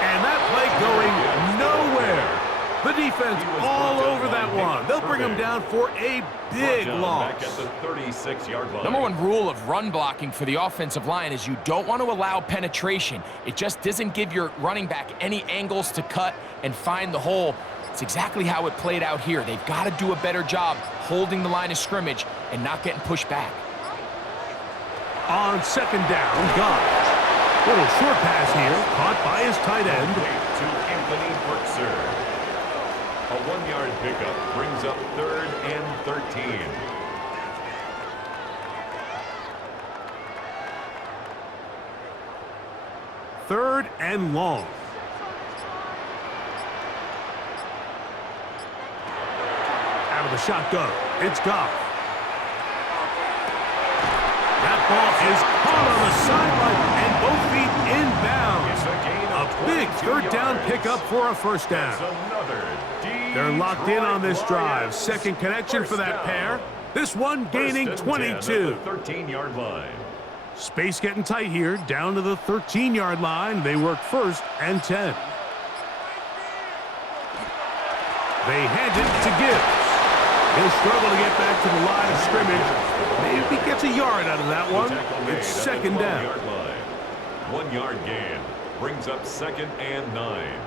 And that play going nowhere. The defense all over that one. They'll bring him down for a big loss. Back at the 36-yard line. Number one rule of run blocking for the offensive line is you don't want to allow penetration. It just doesn't give your running back any angles to cut and find the hole. It's exactly how it played out here. They've got to do a better job holding the line of scrimmage and not getting pushed back. On 2nd down, Goff. Little short pass here, caught by his tight end. To Anthony Burtzer. A 1-yard pickup brings up 3rd and 13. Third and long. Out of the shotgun, it's Goff. That ball is caught on the sideline and both feet inbounds. A big 3rd down pickup for a first down. They're locked in on this drive. Second connection for that pair. This one gaining 22. 13-yard line. Space getting tight here, down to the 13-yard line. They work 1st and 10. They hand it to Gibbs. He'll struggle to get back to the line of scrimmage. Maybe gets a yard out of that one. It's 2nd down. 1-yard gain brings up 2nd and 9.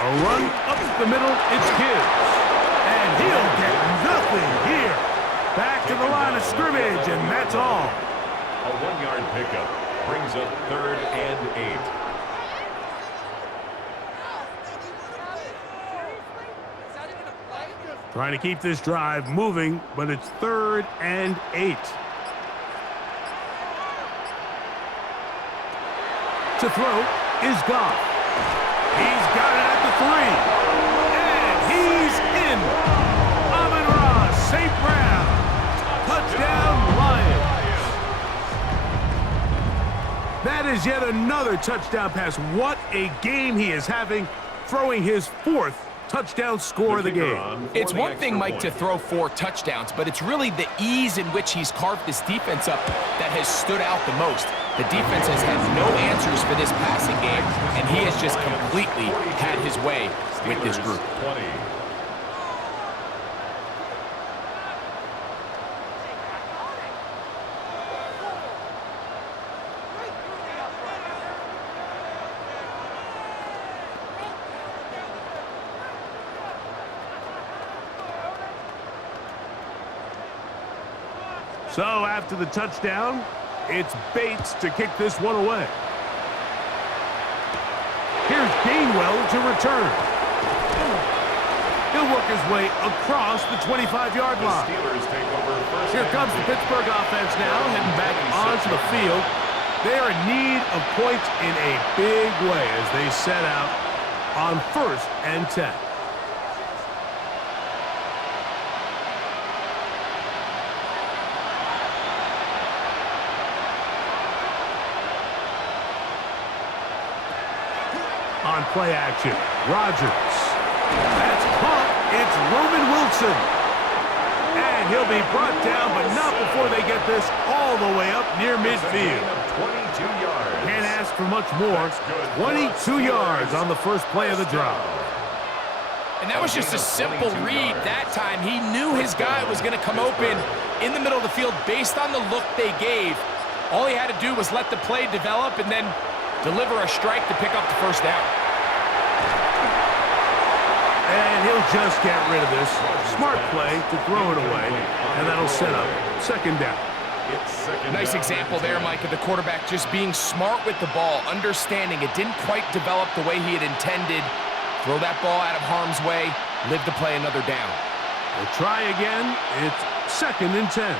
A run up the middle, it's Gibbs. And he'll get nothing here. Back to the line of scrimmage, and that's all. A 1-yard pickup brings up 3rd and 8. Trying to keep this drive moving, but it's 3rd and 8. To throw is Goff. He's got it at the 3. And he's in. Amon-Ra, St. Brown. Touchdown, Lions. That is yet another touchdown pass. What a game he is having, throwing his 4th touchdown score of the game. It's one thing, Mike, to throw 4 touchdowns, but it's really the ease in which he's carved this defense up that has stood out the most. The defense has had no answers for this passing game, and he has just completely had his way with this group. So after the touchdown, it's Bates to kick this one away. Here's Gainwell to return. He'll work his way across the 25-yard line. Here comes the Pittsburgh offense now, heading back onto the field. They are in need of points in a big way as they set out on 1st and 10. On play action, Rodgers. That's caught. It's Roman Wilson. And he'll be brought down, but not before they get this all the way up near midfield. 22 yards. Can't ask for much more. 22 yards on the first play of the drive. And that was just a simple read that time. He knew his guy was going to come open in the middle of the field based on the look they gave. All he had to do was let the play develop and then deliver a strike to pick up the first down. And he'll just get rid of this. Smart play to throw it away, and that'll set up 2nd down. Nice example there, Mike, of the quarterback just being smart with the ball, understanding it didn't quite develop the way he had intended. Throw that ball out of harm's way, live to play another down. We'll try again. It's 2nd and 10.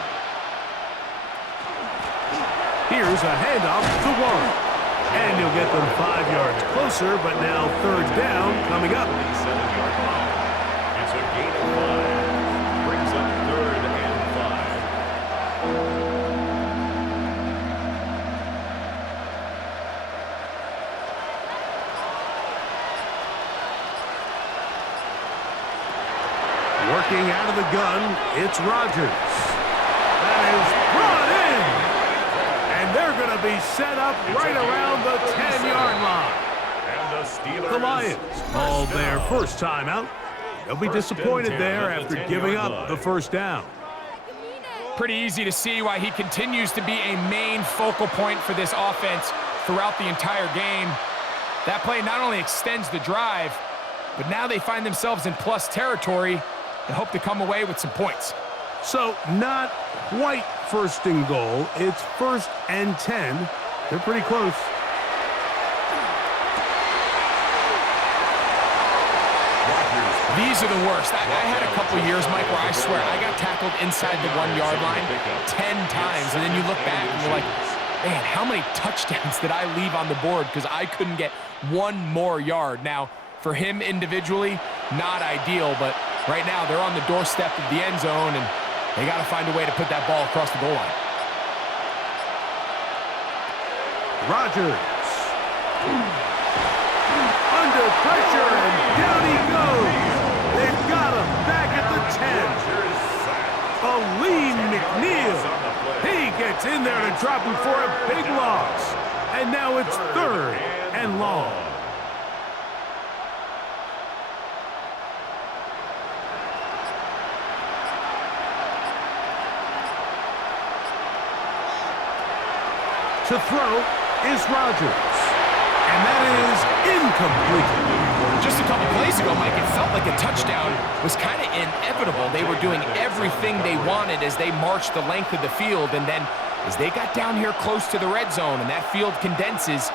Here's a handoff to Warren. And he'll get them 5 yards closer, but now 3rd down coming up. It's a gain of 5. Brings up 3rd and 5. Working out of the gun, it's Rodgers. That is brought in. And they're going to be set up right around the 10-yard line. And the Steelers. The Lions called their first timeout. They'll be disappointed there after giving up the first down. Pretty easy to see why he continues to be a main focal point for this offense throughout the entire game. That play not only extends the drive, but now they find themselves in plus territory and hope to come away with some points. So not quite 1st and goal. It's 1st and 10. They're pretty close. These are the worst. I had a couple years, Mike, where I swear I got tackled inside the 1-yard line 10 times, and then you look back and you're like, man, how many touchdowns did I leave on the board because I couldn't get 1 more yard? Now, for him individually, not ideal, but right now they're on the doorstep of the end zone, and they got to find a way to put that ball across the goal line. Rodgers. Under pressure, and down he goes. They've got him back at the 10. Aleem McNeil. He gets in there to drop him for a big loss. And now it's 3rd and long. To throw is Rodgers. And that is incomplete. Just a couple plays ago, Mike, it felt like a touchdown was kind of inevitable. They were doing everything they wanted as they marched the length of the field. And then as they got down here close to the red zone and that field condenses,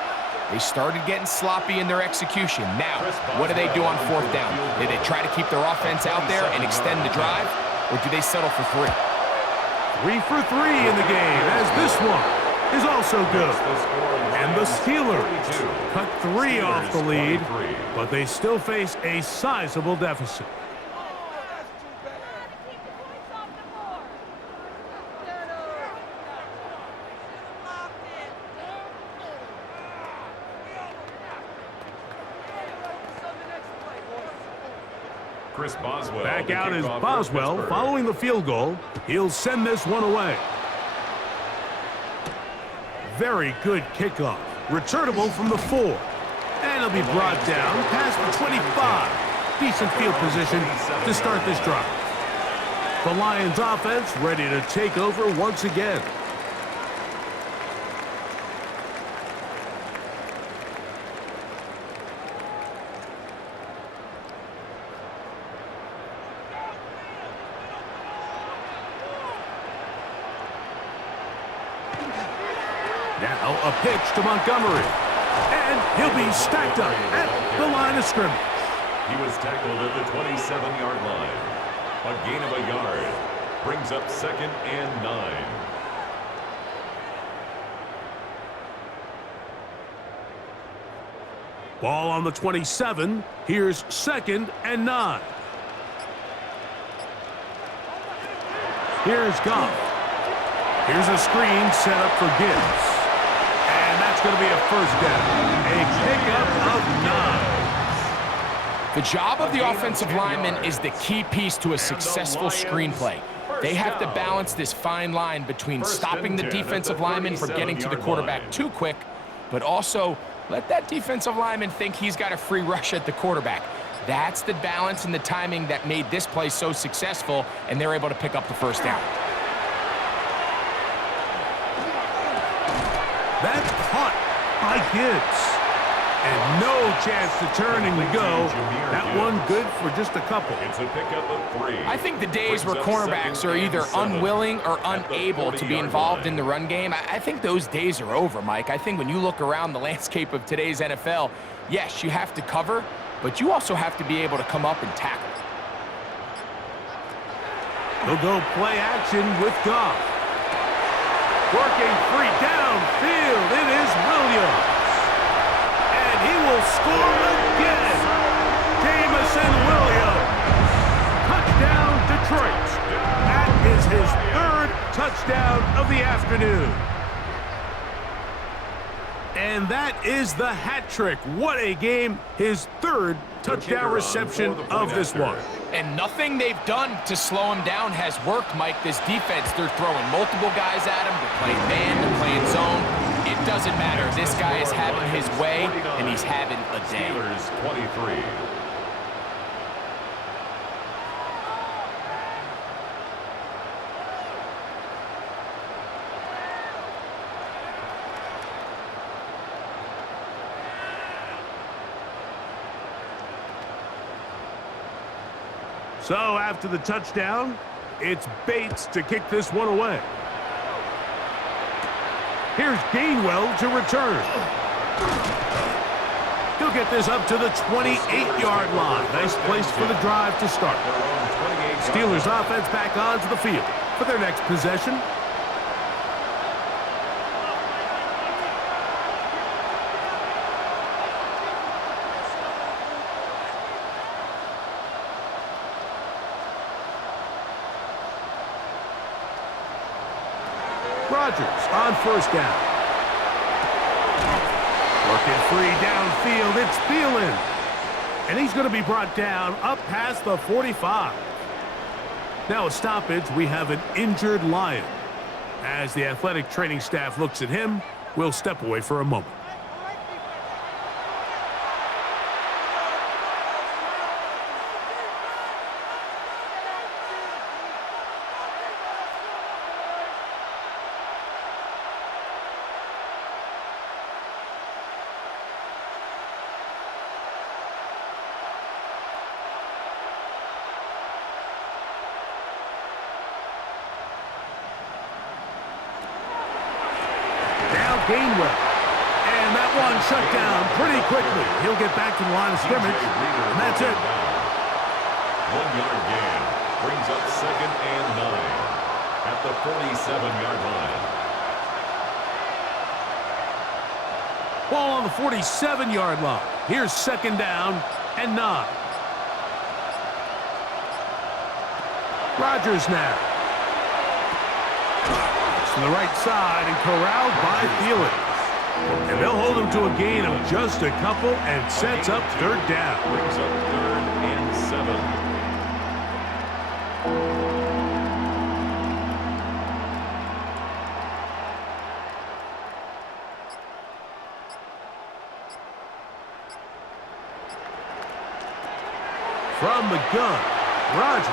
they started getting sloppy in their execution. Now, what do they do on 4th down? Do they try to keep their offense out there and extend the drive, or do they settle for 3? 3 for 3 in the game as this one is also good. And the Steelers cut 3 off the lead, but they still face a sizable deficit. Chris Boswell. Back out is Boswell following the field goal. He'll send this one away. Very good kickoff. Returnable from the 4. And he'll be brought down past the 25. Decent field position to start this drive. The Lions offense ready to take over once again. Now a pitch to Montgomery. And he'll be stacked up at the line of scrimmage. He was tackled at the 27-yard line. A gain of a yard. Brings up 2nd and 9. Ball on the 27. Here's 2nd and 9. Here's Goff. Here's a screen set up for Gibbs. And that's going to be a first down. A pickup of 9. The job of the offensive lineman is the key piece to a successful screenplay. They have to balance this fine line between stopping the defensive lineman from getting to the quarterback too quick, but also let that defensive lineman think he's got a free rush at the quarterback. That's the balance and the timing that made this play so successful, and they're able to pick up the first down. That's caught by Gibbs. And no chance to turn and go. That one good for just a couple. It's a pickup of 3. I think the days where cornerbacks are either unwilling or unable to be involved in the run game, I think those days are over, Mike. I think when you look around the landscape of today's NFL, yes, you have to cover, but you also have to be able to come up and tackle. They'll go play action with Goff. Working free downfield. It is Williams. And he will score again. Jameson Williams. Touchdown, Detroit. That is his 3rd touchdown of the afternoon. And that is the hat trick. What a game. His 3rd touchdown reception of this one. And nothing they've done to slow him down has worked, Mike. This defense, they're throwing multiple guys at him. They're playing man, they're playing zone. It doesn't matter. This guy is having his way, and he's having a day. Steelers 23. So after the touchdown, it's Bates to kick this one away. Here's Gainwell to return. He'll get this up to the 28-yard line. Nice place for the drive to start. Steelers offense back onto the field for their next possession. Rodgers on first down. Working free downfield, it's Thielen. And he's going to be brought down up past the 45. Now a stoppage, we have an injured Lion. As the athletic training staff looks at him, we'll step away for a moment. Gainwell. And that one shut down pretty quickly. He'll get back to the line of scrimmage, and that's it. 1-yard gain brings up 2nd and 9 at the 47-yard line. Ball on the 47-yard line. Here's second down and 9. Rodgers now. To the right side and corralled by Thielen. And they'll hold him to a gain of just a couple and sets up third down. Brings up 3rd and 7. From the gun, Rodgers.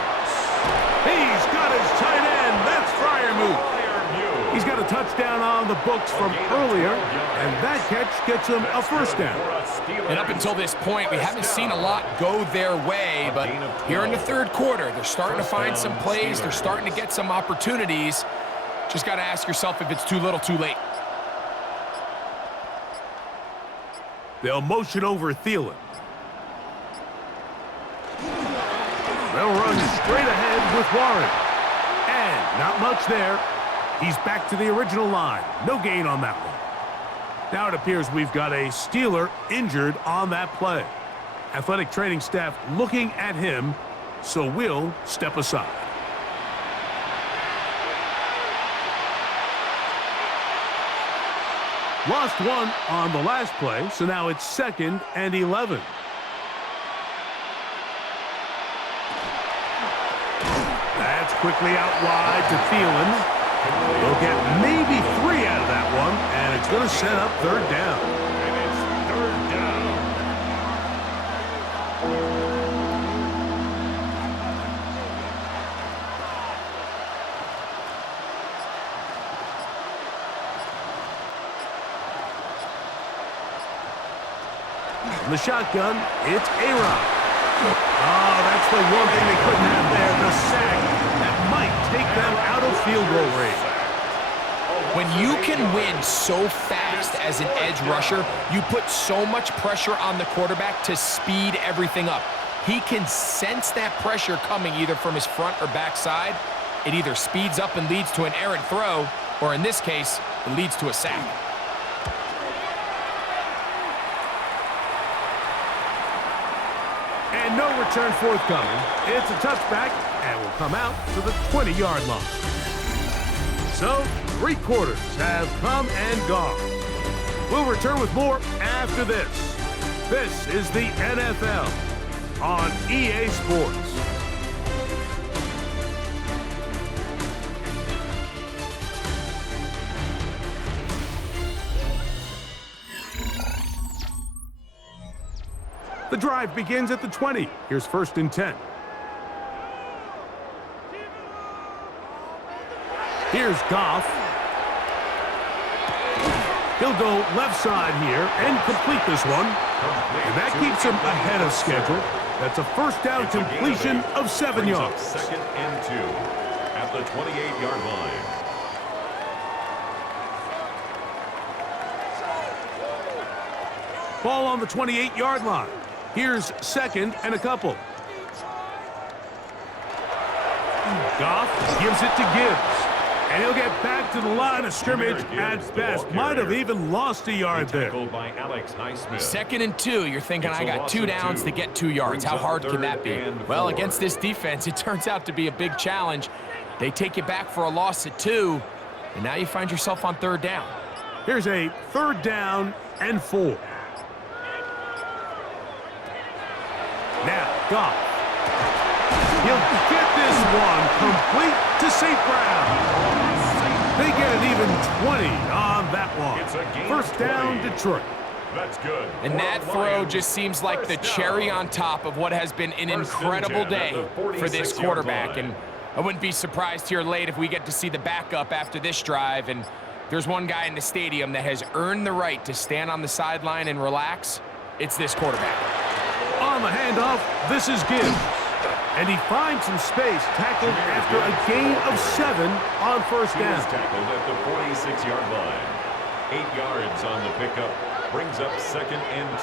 He's got his tight end. That's Freiermuth. He's got a touchdown on the books from earlier, and that catch gets him a first down. And up until this point, we haven't seen a lot go their way, but here in the third quarter, they're starting to find some plays. They're starting to get some opportunities. Just got to ask yourself if it's too little, too late. They'll motion over Thielen. They'll run straight ahead with Warren. And not much there. He's back to the original line. No gain on that one. Now it appears we've got a Steeler injured on that play. Athletic training staff looking at him, so we'll step aside. Lost one on the last play, so now it's 2nd and 11. That's quickly out wide to Thielen. He'll get maybe 3 out of that one, and it's going to set up third down. And it's 3rd down. From the shotgun, it's Amon-Ra. Oh, that's the one thing they couldn't have there, the sack. That might take them out of field goal range. When you can win so fast as an edge rusher, you put so much pressure on the quarterback to speed everything up. He can sense that pressure coming either from his front or back side. It either speeds up and leads to an errant throw, or in this case, it leads to a sack. And no return forthcoming. It's a touchback, and will come out to the 20-yard line. So, 3 quarters have come and gone. We'll return with more after this. This is the NFL on EA Sports. The drive begins at the 20. Here's 1st and 10. Here's Goff. He'll go left side here and complete this one. And that keeps him ahead of schedule. That's a first down completion of 7 yards. 2nd and 2 at the 28-yard line. Ball on the 28-yard line. Here's 2nd and a couple. Goff gives it to Gibbs. And he'll get back to the line of scrimmage at best. Might have even lost a yard there. By Alex Highsmith. 2nd and 2. You're thinking, I got 2 downs to get 2 yards. How hard can that be? Well, against this defense, it turns out to be a big challenge. They take you back for a loss at 2, and now you find yourself on 3rd down. Here's a 3rd down and 4. Now, Goff. He'll get this one complete to St. Brown. They get an even 20 on that one. First down, Detroit. That's good. And that throw just seems like the cherry on top of what has been an incredible day for this quarterback. And I wouldn't be surprised here late if we get to see the backup after this drive. And there's one guy in the stadium that has earned the right to stand on the sideline and relax. It's this quarterback. On the handoff, this is Gibbs. And he finds some space, tackled after a gain of 7 on first down. He was tackled at the 46-yard line. 8 yards on the pickup. Brings up 2nd and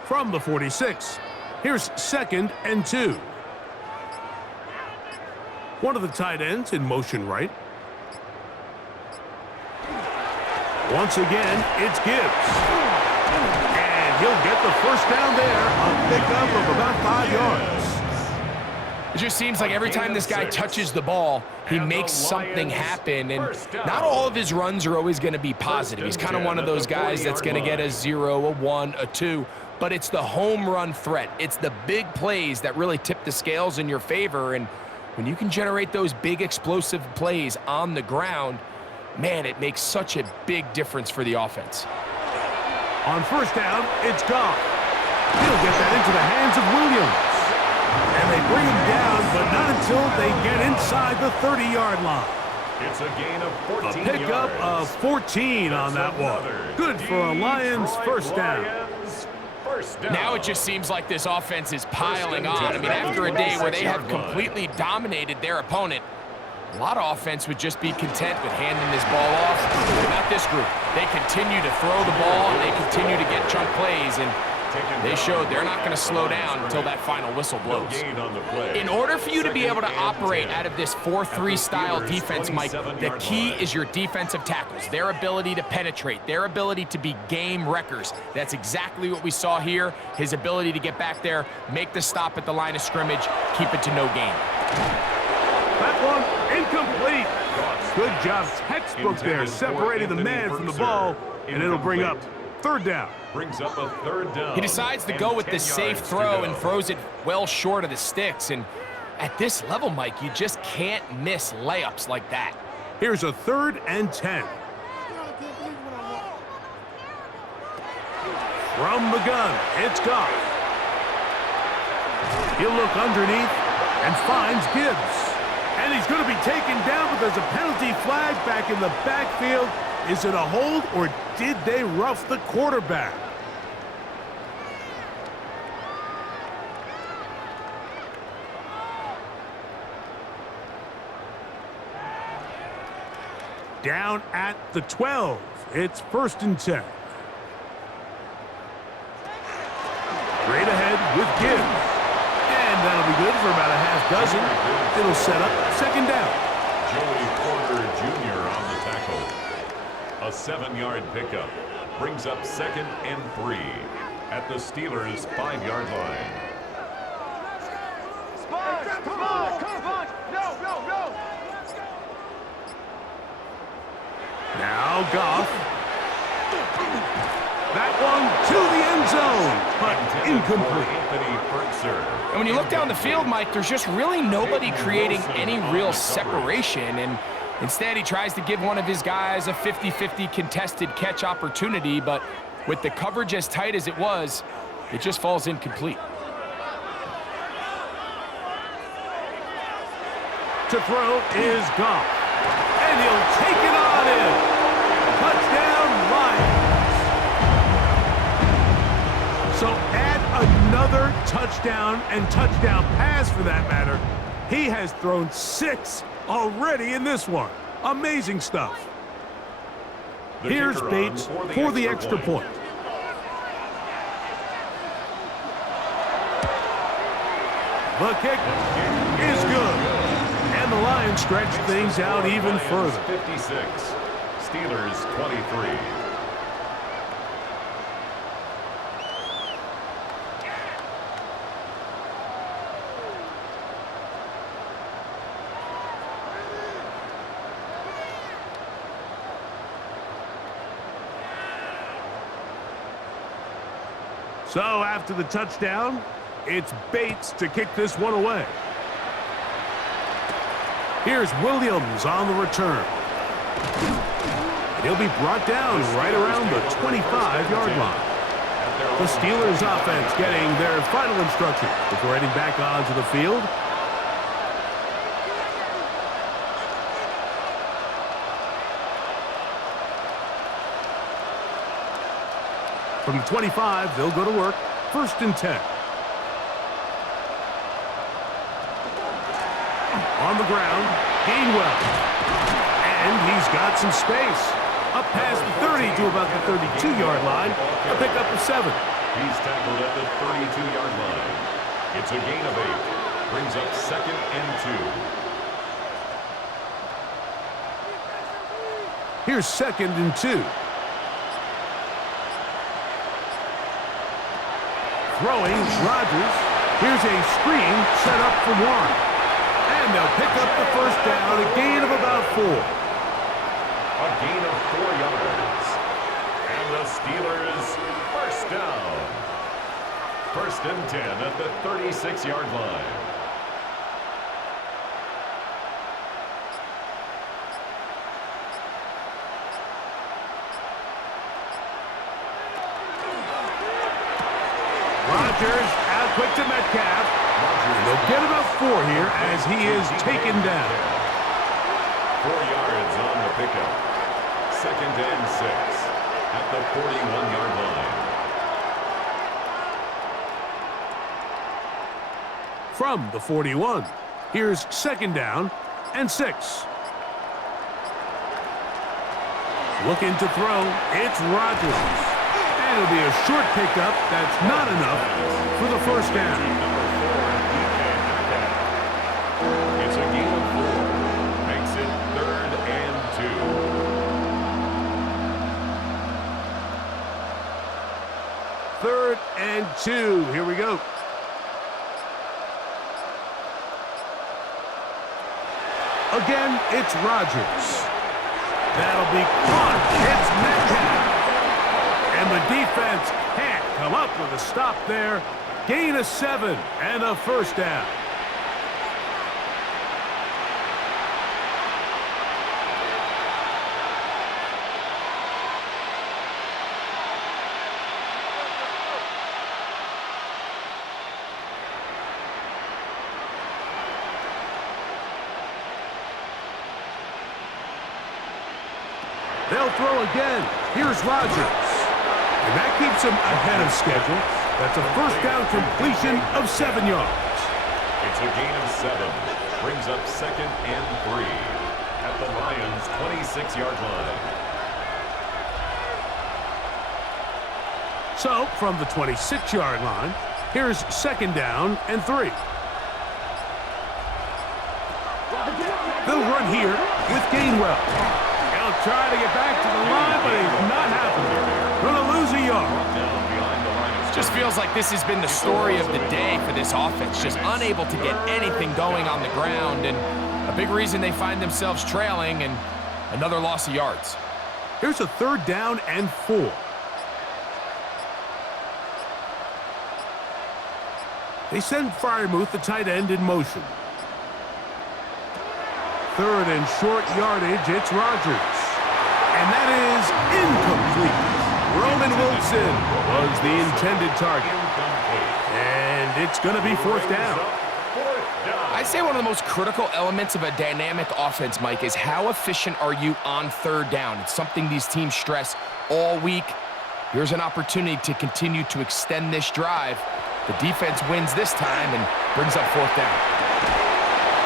2. From the 46, here's 2nd and 2. One of the tight ends in motion right. Once again, it's Gibbs. And he'll get the first down there, a pickup of about 5 yards. It just seems like every time this guy touches the ball, he makes something happen, and not all of his runs are always going to be positive. He's kind of one of those guys that's going to get a 0, a 1, a 2, but it's the home run threat. It's the big plays that really tip the scales in your favor, and when you can generate those big explosive plays on the ground, man, it makes such a big difference for the offense. On first down, it's Goff. He'll get that into the hands of Williams. And they bring him down, but not until they get inside the 30-yard line. It's a gain of 14 yards. A pickup of 14 on that one. Good for a Lions first down. Now it just seems like this offense is piling on. I mean, after a day where they have completely dominated their opponent, a lot of offense would just be content with handing this ball off. But not this group. They continue to throw the ball, and they continue to get chunk plays, and they showed they're not going to slow down until that final whistle blows. In order for you to be able to operate out of this 4-3 style defense, Mike, the key is your defensive tackles, their ability to penetrate, their ability to be game wreckers. That's exactly what we saw here, his ability to get back there, make the stop at the line of scrimmage, keep it to no gain. That one incomplete. Good job, textbook there, separating the man from the ball, and it'll bring up third down. Brings up a third down. He decides to go with the safe throw and throws it well short of the sticks. And at this level, Mike, you just can't miss layups like that. Here's a 3rd and 10. From the gun, it's Goff. He'll look underneath and finds Gibbs. And he's going to be taken down, but there's a penalty flag back in the backfield. Is it a hold, or did they rough the quarterback? Down at the 12. It's 1st and 10. Straight ahead with Gibbs. And that'll be good for about a half dozen. It'll set up 2nd down. Joey Porter Jr. on the tackle. A 7-yard pickup. Brings up 2nd and 3 at the Steelers' 5-yard line. Come on. No. Now Goff. That one to the end zone, but incomplete. And when you look down the field, Mike, there's just really nobody creating any real separation. And instead, he tries to give one of his guys a 50-50 contested catch opportunity, but with the coverage as tight as it was, it just falls incomplete. To throw is Goff. And he'll take it on in. Touchdown, Lions. So add another touchdown and touchdown pass for that matter. He has thrown 6 already in this one. Amazing stuff. Here's Bates for the extra point. The kick is good. And the Lions stretch things out even further. 56, Steelers 23. So after the touchdown, it's Bates to kick this one away. Here's Williams on the return. He'll be brought down right around the 25-yard line. The Steelers offense getting their final instructions before heading back onto the field. From the 25, they'll go to work. 1st and 10. On the ground, Gainwell. And he's got some space. Up past the 30 to about the 32-yard line. A pickup of 7. He's tackled at the 32-yard line. It's a gain of 8. Brings up 2nd and 2. Here's 2nd and 2. throwing, Rodgers. Here's a screen set up for one. And they'll pick up the first down, a gain of about 4. A gain of 4 yards. And the Steelers first down. First and 10 at the 36-yard line. Rodgers out quick to Metcalf. They'll get about 4 here as he is taken down. 4 yards on the pickup. Second and 6 at the 41-yard line. From the 41, here's second down and 6. Looking to throw, it's Rodgers. And it'll be a short pickup. That's not enough for the first down. It's a gain of 4. Makes it 3rd and 2. 3rd and 2. Here we go. Again, it's Rodgers. That'll be caught. It's Metcalf. And the defense can't come up with a stop there. Gain of 7 and a first down. They'll throw again. Here's Rodgers. And that keeps him ahead of schedule. That's a first down completion of 7 yards. It's a gain of 7. Brings up second and 3 at the Lions' 26-yard line. So, from the 26-yard line, here's second down and 3. They'll run here with Gainwell. He'll try to get back to the line, but he's not happening. Going to lose a yard. Just feels like this has been the story of the day for this offense. Just unable to get anything going on the ground, and a big reason they find themselves trailing, and another loss of yards. Here's a 3rd down and 4. They send Freiermuth, the tight end, in motion. 3rd and short yardage, it's Rodgers. And that is incomplete. Roman Wilson was the intended target. And it's going to be 4th down. I'd say one of the most critical elements of a dynamic offense, Mike, is how efficient are you on 3rd down. It's something these teams stress all week. Here's an opportunity to continue to extend this drive. The defense wins this time and brings up 4th down.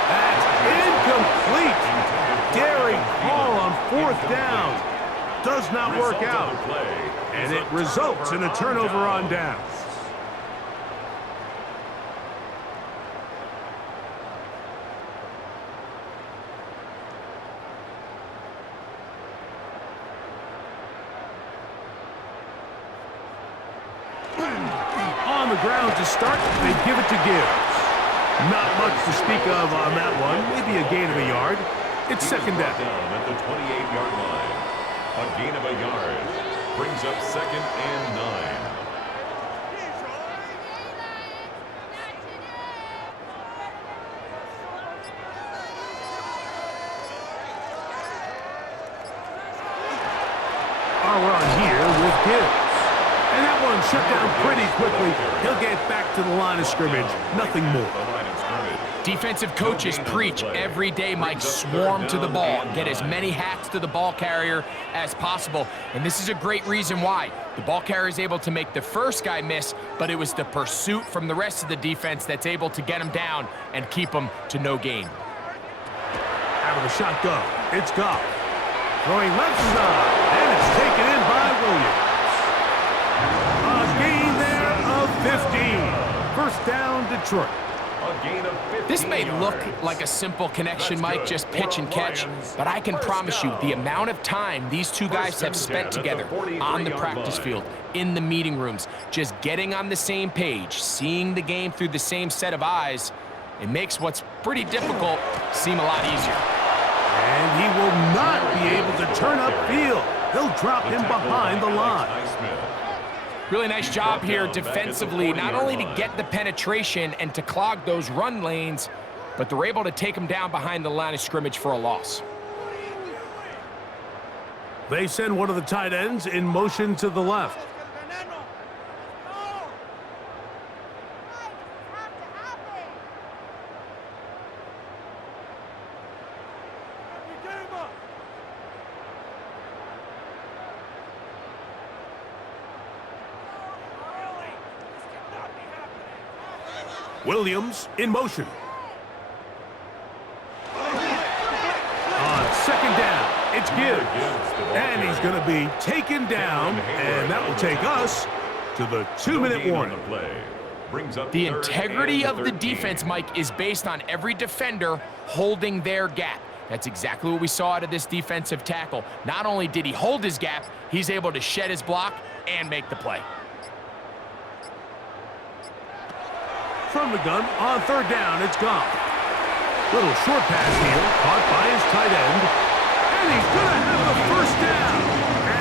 That's incomplete. Daring call on 4th down. Does not work out. And it results in a turnover on downs. On the ground to start, they give it to Gibbs. Not much to speak of on that one. Maybe a gain of a yard. It's second down. At the 28-yard line. A gain of a yard. Brings up second and 9. Our run here with Gibbs. And that one shut down pretty quickly. He'll get back to the line of scrimmage. Nothing more. Defensive coaches preach every day, Mike, swarm to the ball. Get as many hats to the ball carrier as possible. And this is a great reason why. The ball carrier is able to make the first guy miss, but it was the pursuit from the rest of the defense that's able to get him down and keep him to no gain. Out of the shotgun, it's Goff. Throwing left side, and it's taken in by Williams. A gain there of 15. First down, Detroit. This may look like a simple connection, Mike, just pitch and catch, but I can promise you the amount of time these two guys have spent together on the practice field in the meeting rooms. Just getting on the same page, seeing the game through the same set of eyes, it makes what's pretty difficult seem a lot easier. And he will not be able to turn upfield. They'll drop him behind the line. Really nice job here defensively, not only to get the penetration and to clog those run lanes, but they're able to take him down behind the line of scrimmage for a loss. They send one of the tight ends in motion to the left. Williams in motion. On second down, it's Gibbs. And he's going to be taken down, and that will take us to the 2-minute warning. The integrity of the defense, Mike, is based on every defender holding their gap. That's exactly what we saw out of this defensive tackle. Not only did he hold his gap, he's able to shed his block and make the play. From the gun, on third down, it's gone. Little short pass here, caught by his tight end. And he's going to have the first down.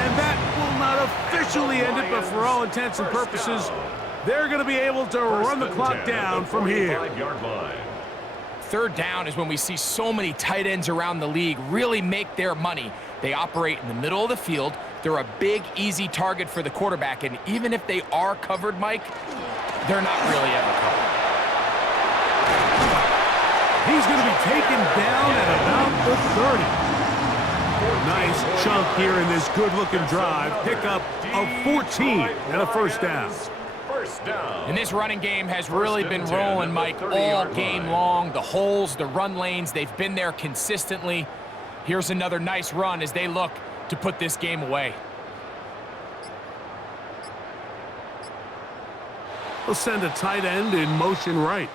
And that will not officially end it, but for all intents and purposes, they're going to be able to run the clock down from here. Third down is when we see so many tight ends around the league really make their money. They operate in the middle of the field. They're a big, easy target for the quarterback. And even if they are covered, Mike, they're not really ever covered. He's going to be taken down at about the 30. Nice chunk here in this good-looking drive. Pickup of 14 and a first down. And this running game has really been rolling, Mike, all game long. The holes, the run lanes, they've been there consistently. Here's another nice run as they look to put this game away. We'll send a tight end in motion right.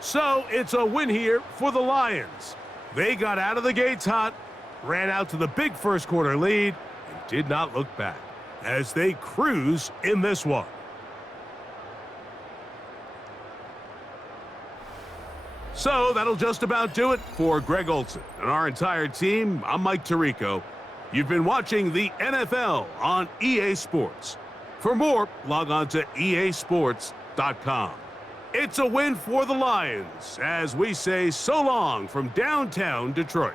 So it's a win here for the Lions. They got out of the gates hot, ran out to the big first quarter lead, and did not look back as they cruise in this one. So that'll just about do it for Greg Olsen and our entire team. I'm Mike Tirico. You've been watching the NFL on EA Sports. For more, log on to easports.com. It's a win for the Lions as we say so long from downtown Detroit.